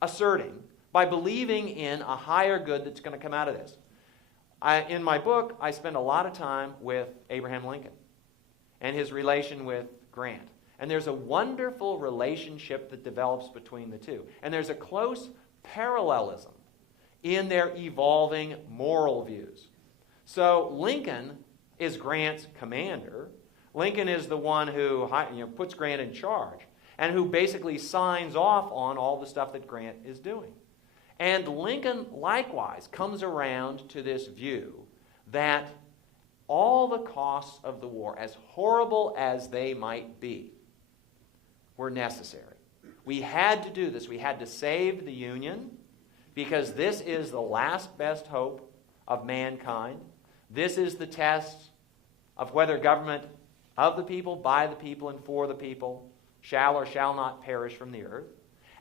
asserting, by believing in a higher good that's going to come out of this. In my book, I spend a lot of time with Abraham Lincoln and his relation with Grant. And there's a wonderful relationship that develops between the two. And there's a close parallelism in their evolving moral views. So Lincoln is Grant's commander. Lincoln is the one who puts Grant in charge and who basically signs off on all the stuff that Grant is doing. And Lincoln likewise comes around to this view that all the costs of the war, as horrible as they might be, were necessary. We had to do this. We had to save the Union because this is the last best hope of mankind. This is the test of whether government of the people, by the people, and for the people shall or shall not perish from the earth,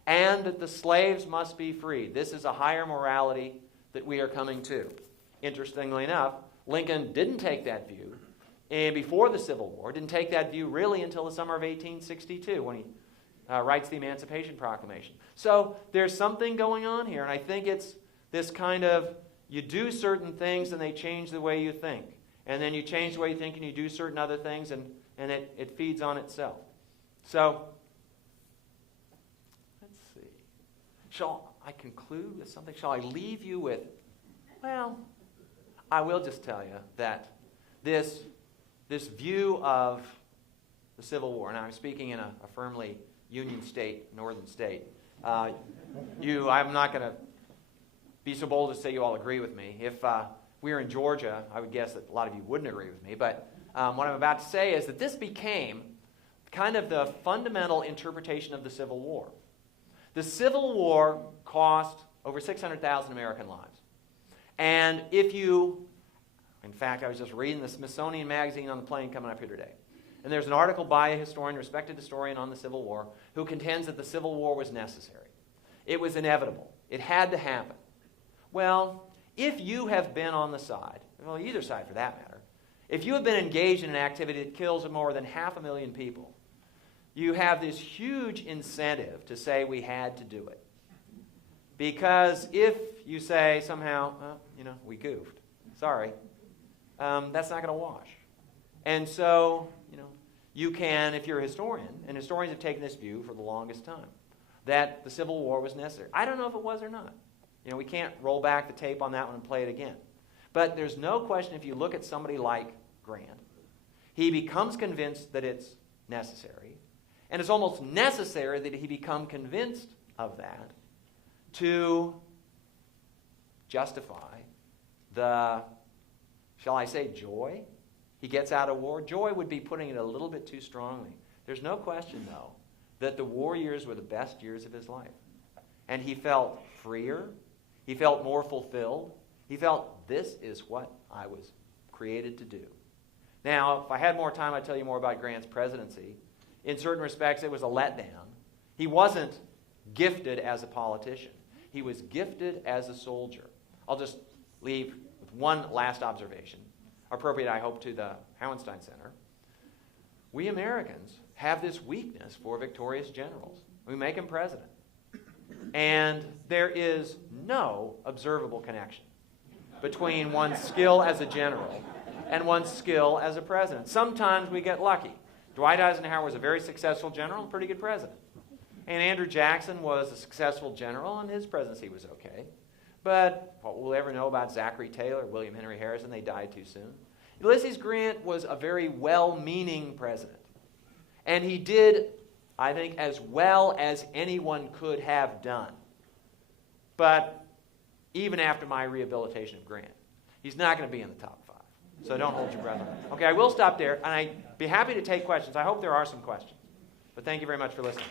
and that the slaves must be freed. This is a higher morality that we are coming to. Interestingly enough, Lincoln didn't take that view before the Civil War, didn't take that view really until the summer of 1862 when he writes the Emancipation Proclamation. So there's something going on here, and I think it's this kind of, you do certain things and they change the way you think. And then you change the way you think and you do certain other things, and it feeds on itself. So, let's see. Shall I conclude with something? Shall I leave you with, well, I will just tell you that this view of the Civil War, and I'm speaking in a firmly Union state, northern state. I'm not going to be so bold as to say you all agree with me. If we were in Georgia, I would guess that a lot of you wouldn't agree with me. But what I'm about to say is that this became kind of the fundamental interpretation of the Civil War. The Civil War cost over 600,000 American lives. And in fact, I was just reading the Smithsonian magazine on the plane coming up here today. And there's an article by a historian, respected historian on the Civil War, who contends that the Civil War was necessary. It was inevitable. It had to happen. Well, if you have been on the side, well, either side for that matter, if you have been engaged in an activity that kills more than 500,000 people, you have this huge incentive to say we had to do it. Because if you say somehow, we goofed, sorry, that's not going to wash. And so, you can, if you're a historian, and historians have taken this view for the longest time, that the Civil War was necessary. I don't know if it was or not. We can't roll back the tape on that one and play it again. But there's no question, if you look at somebody like Grant, he becomes convinced that it's necessary. And it's almost necessary that he become convinced of that to justify the, shall I say, joy he gets out of war. Joy would be putting it a little bit too strongly. There's no question, though, that the war years were the best years of his life. And he felt freer. He felt more fulfilled. He felt, this is what I was created to do. Now, if I had more time, I'd tell you more about Grant's presidency. In certain respects, it was a letdown. He wasn't gifted as a politician. He was gifted as a soldier. I'll just leave with one last observation, appropriate, I hope, to the Hauenstein Center. We Americans have this weakness for victorious generals. We make them president. And there is no observable connection between one's skill as a general and one's skill as a president. Sometimes we get lucky. Dwight Eisenhower was a very successful general and pretty good president. And Andrew Jackson was a successful general, and his presidency was okay. But what will we ever know about Zachary Taylor, William Henry Harrison? They died too soon. Ulysses Grant was a very well-meaning president. And he did, I think, as well as anyone could have done. But even after my rehabilitation of Grant, he's not going to be in the top 5. So don't hold your breath on that. Okay, I will stop there, and I'd be happy to take questions. I hope there are some questions. But thank you very much for listening.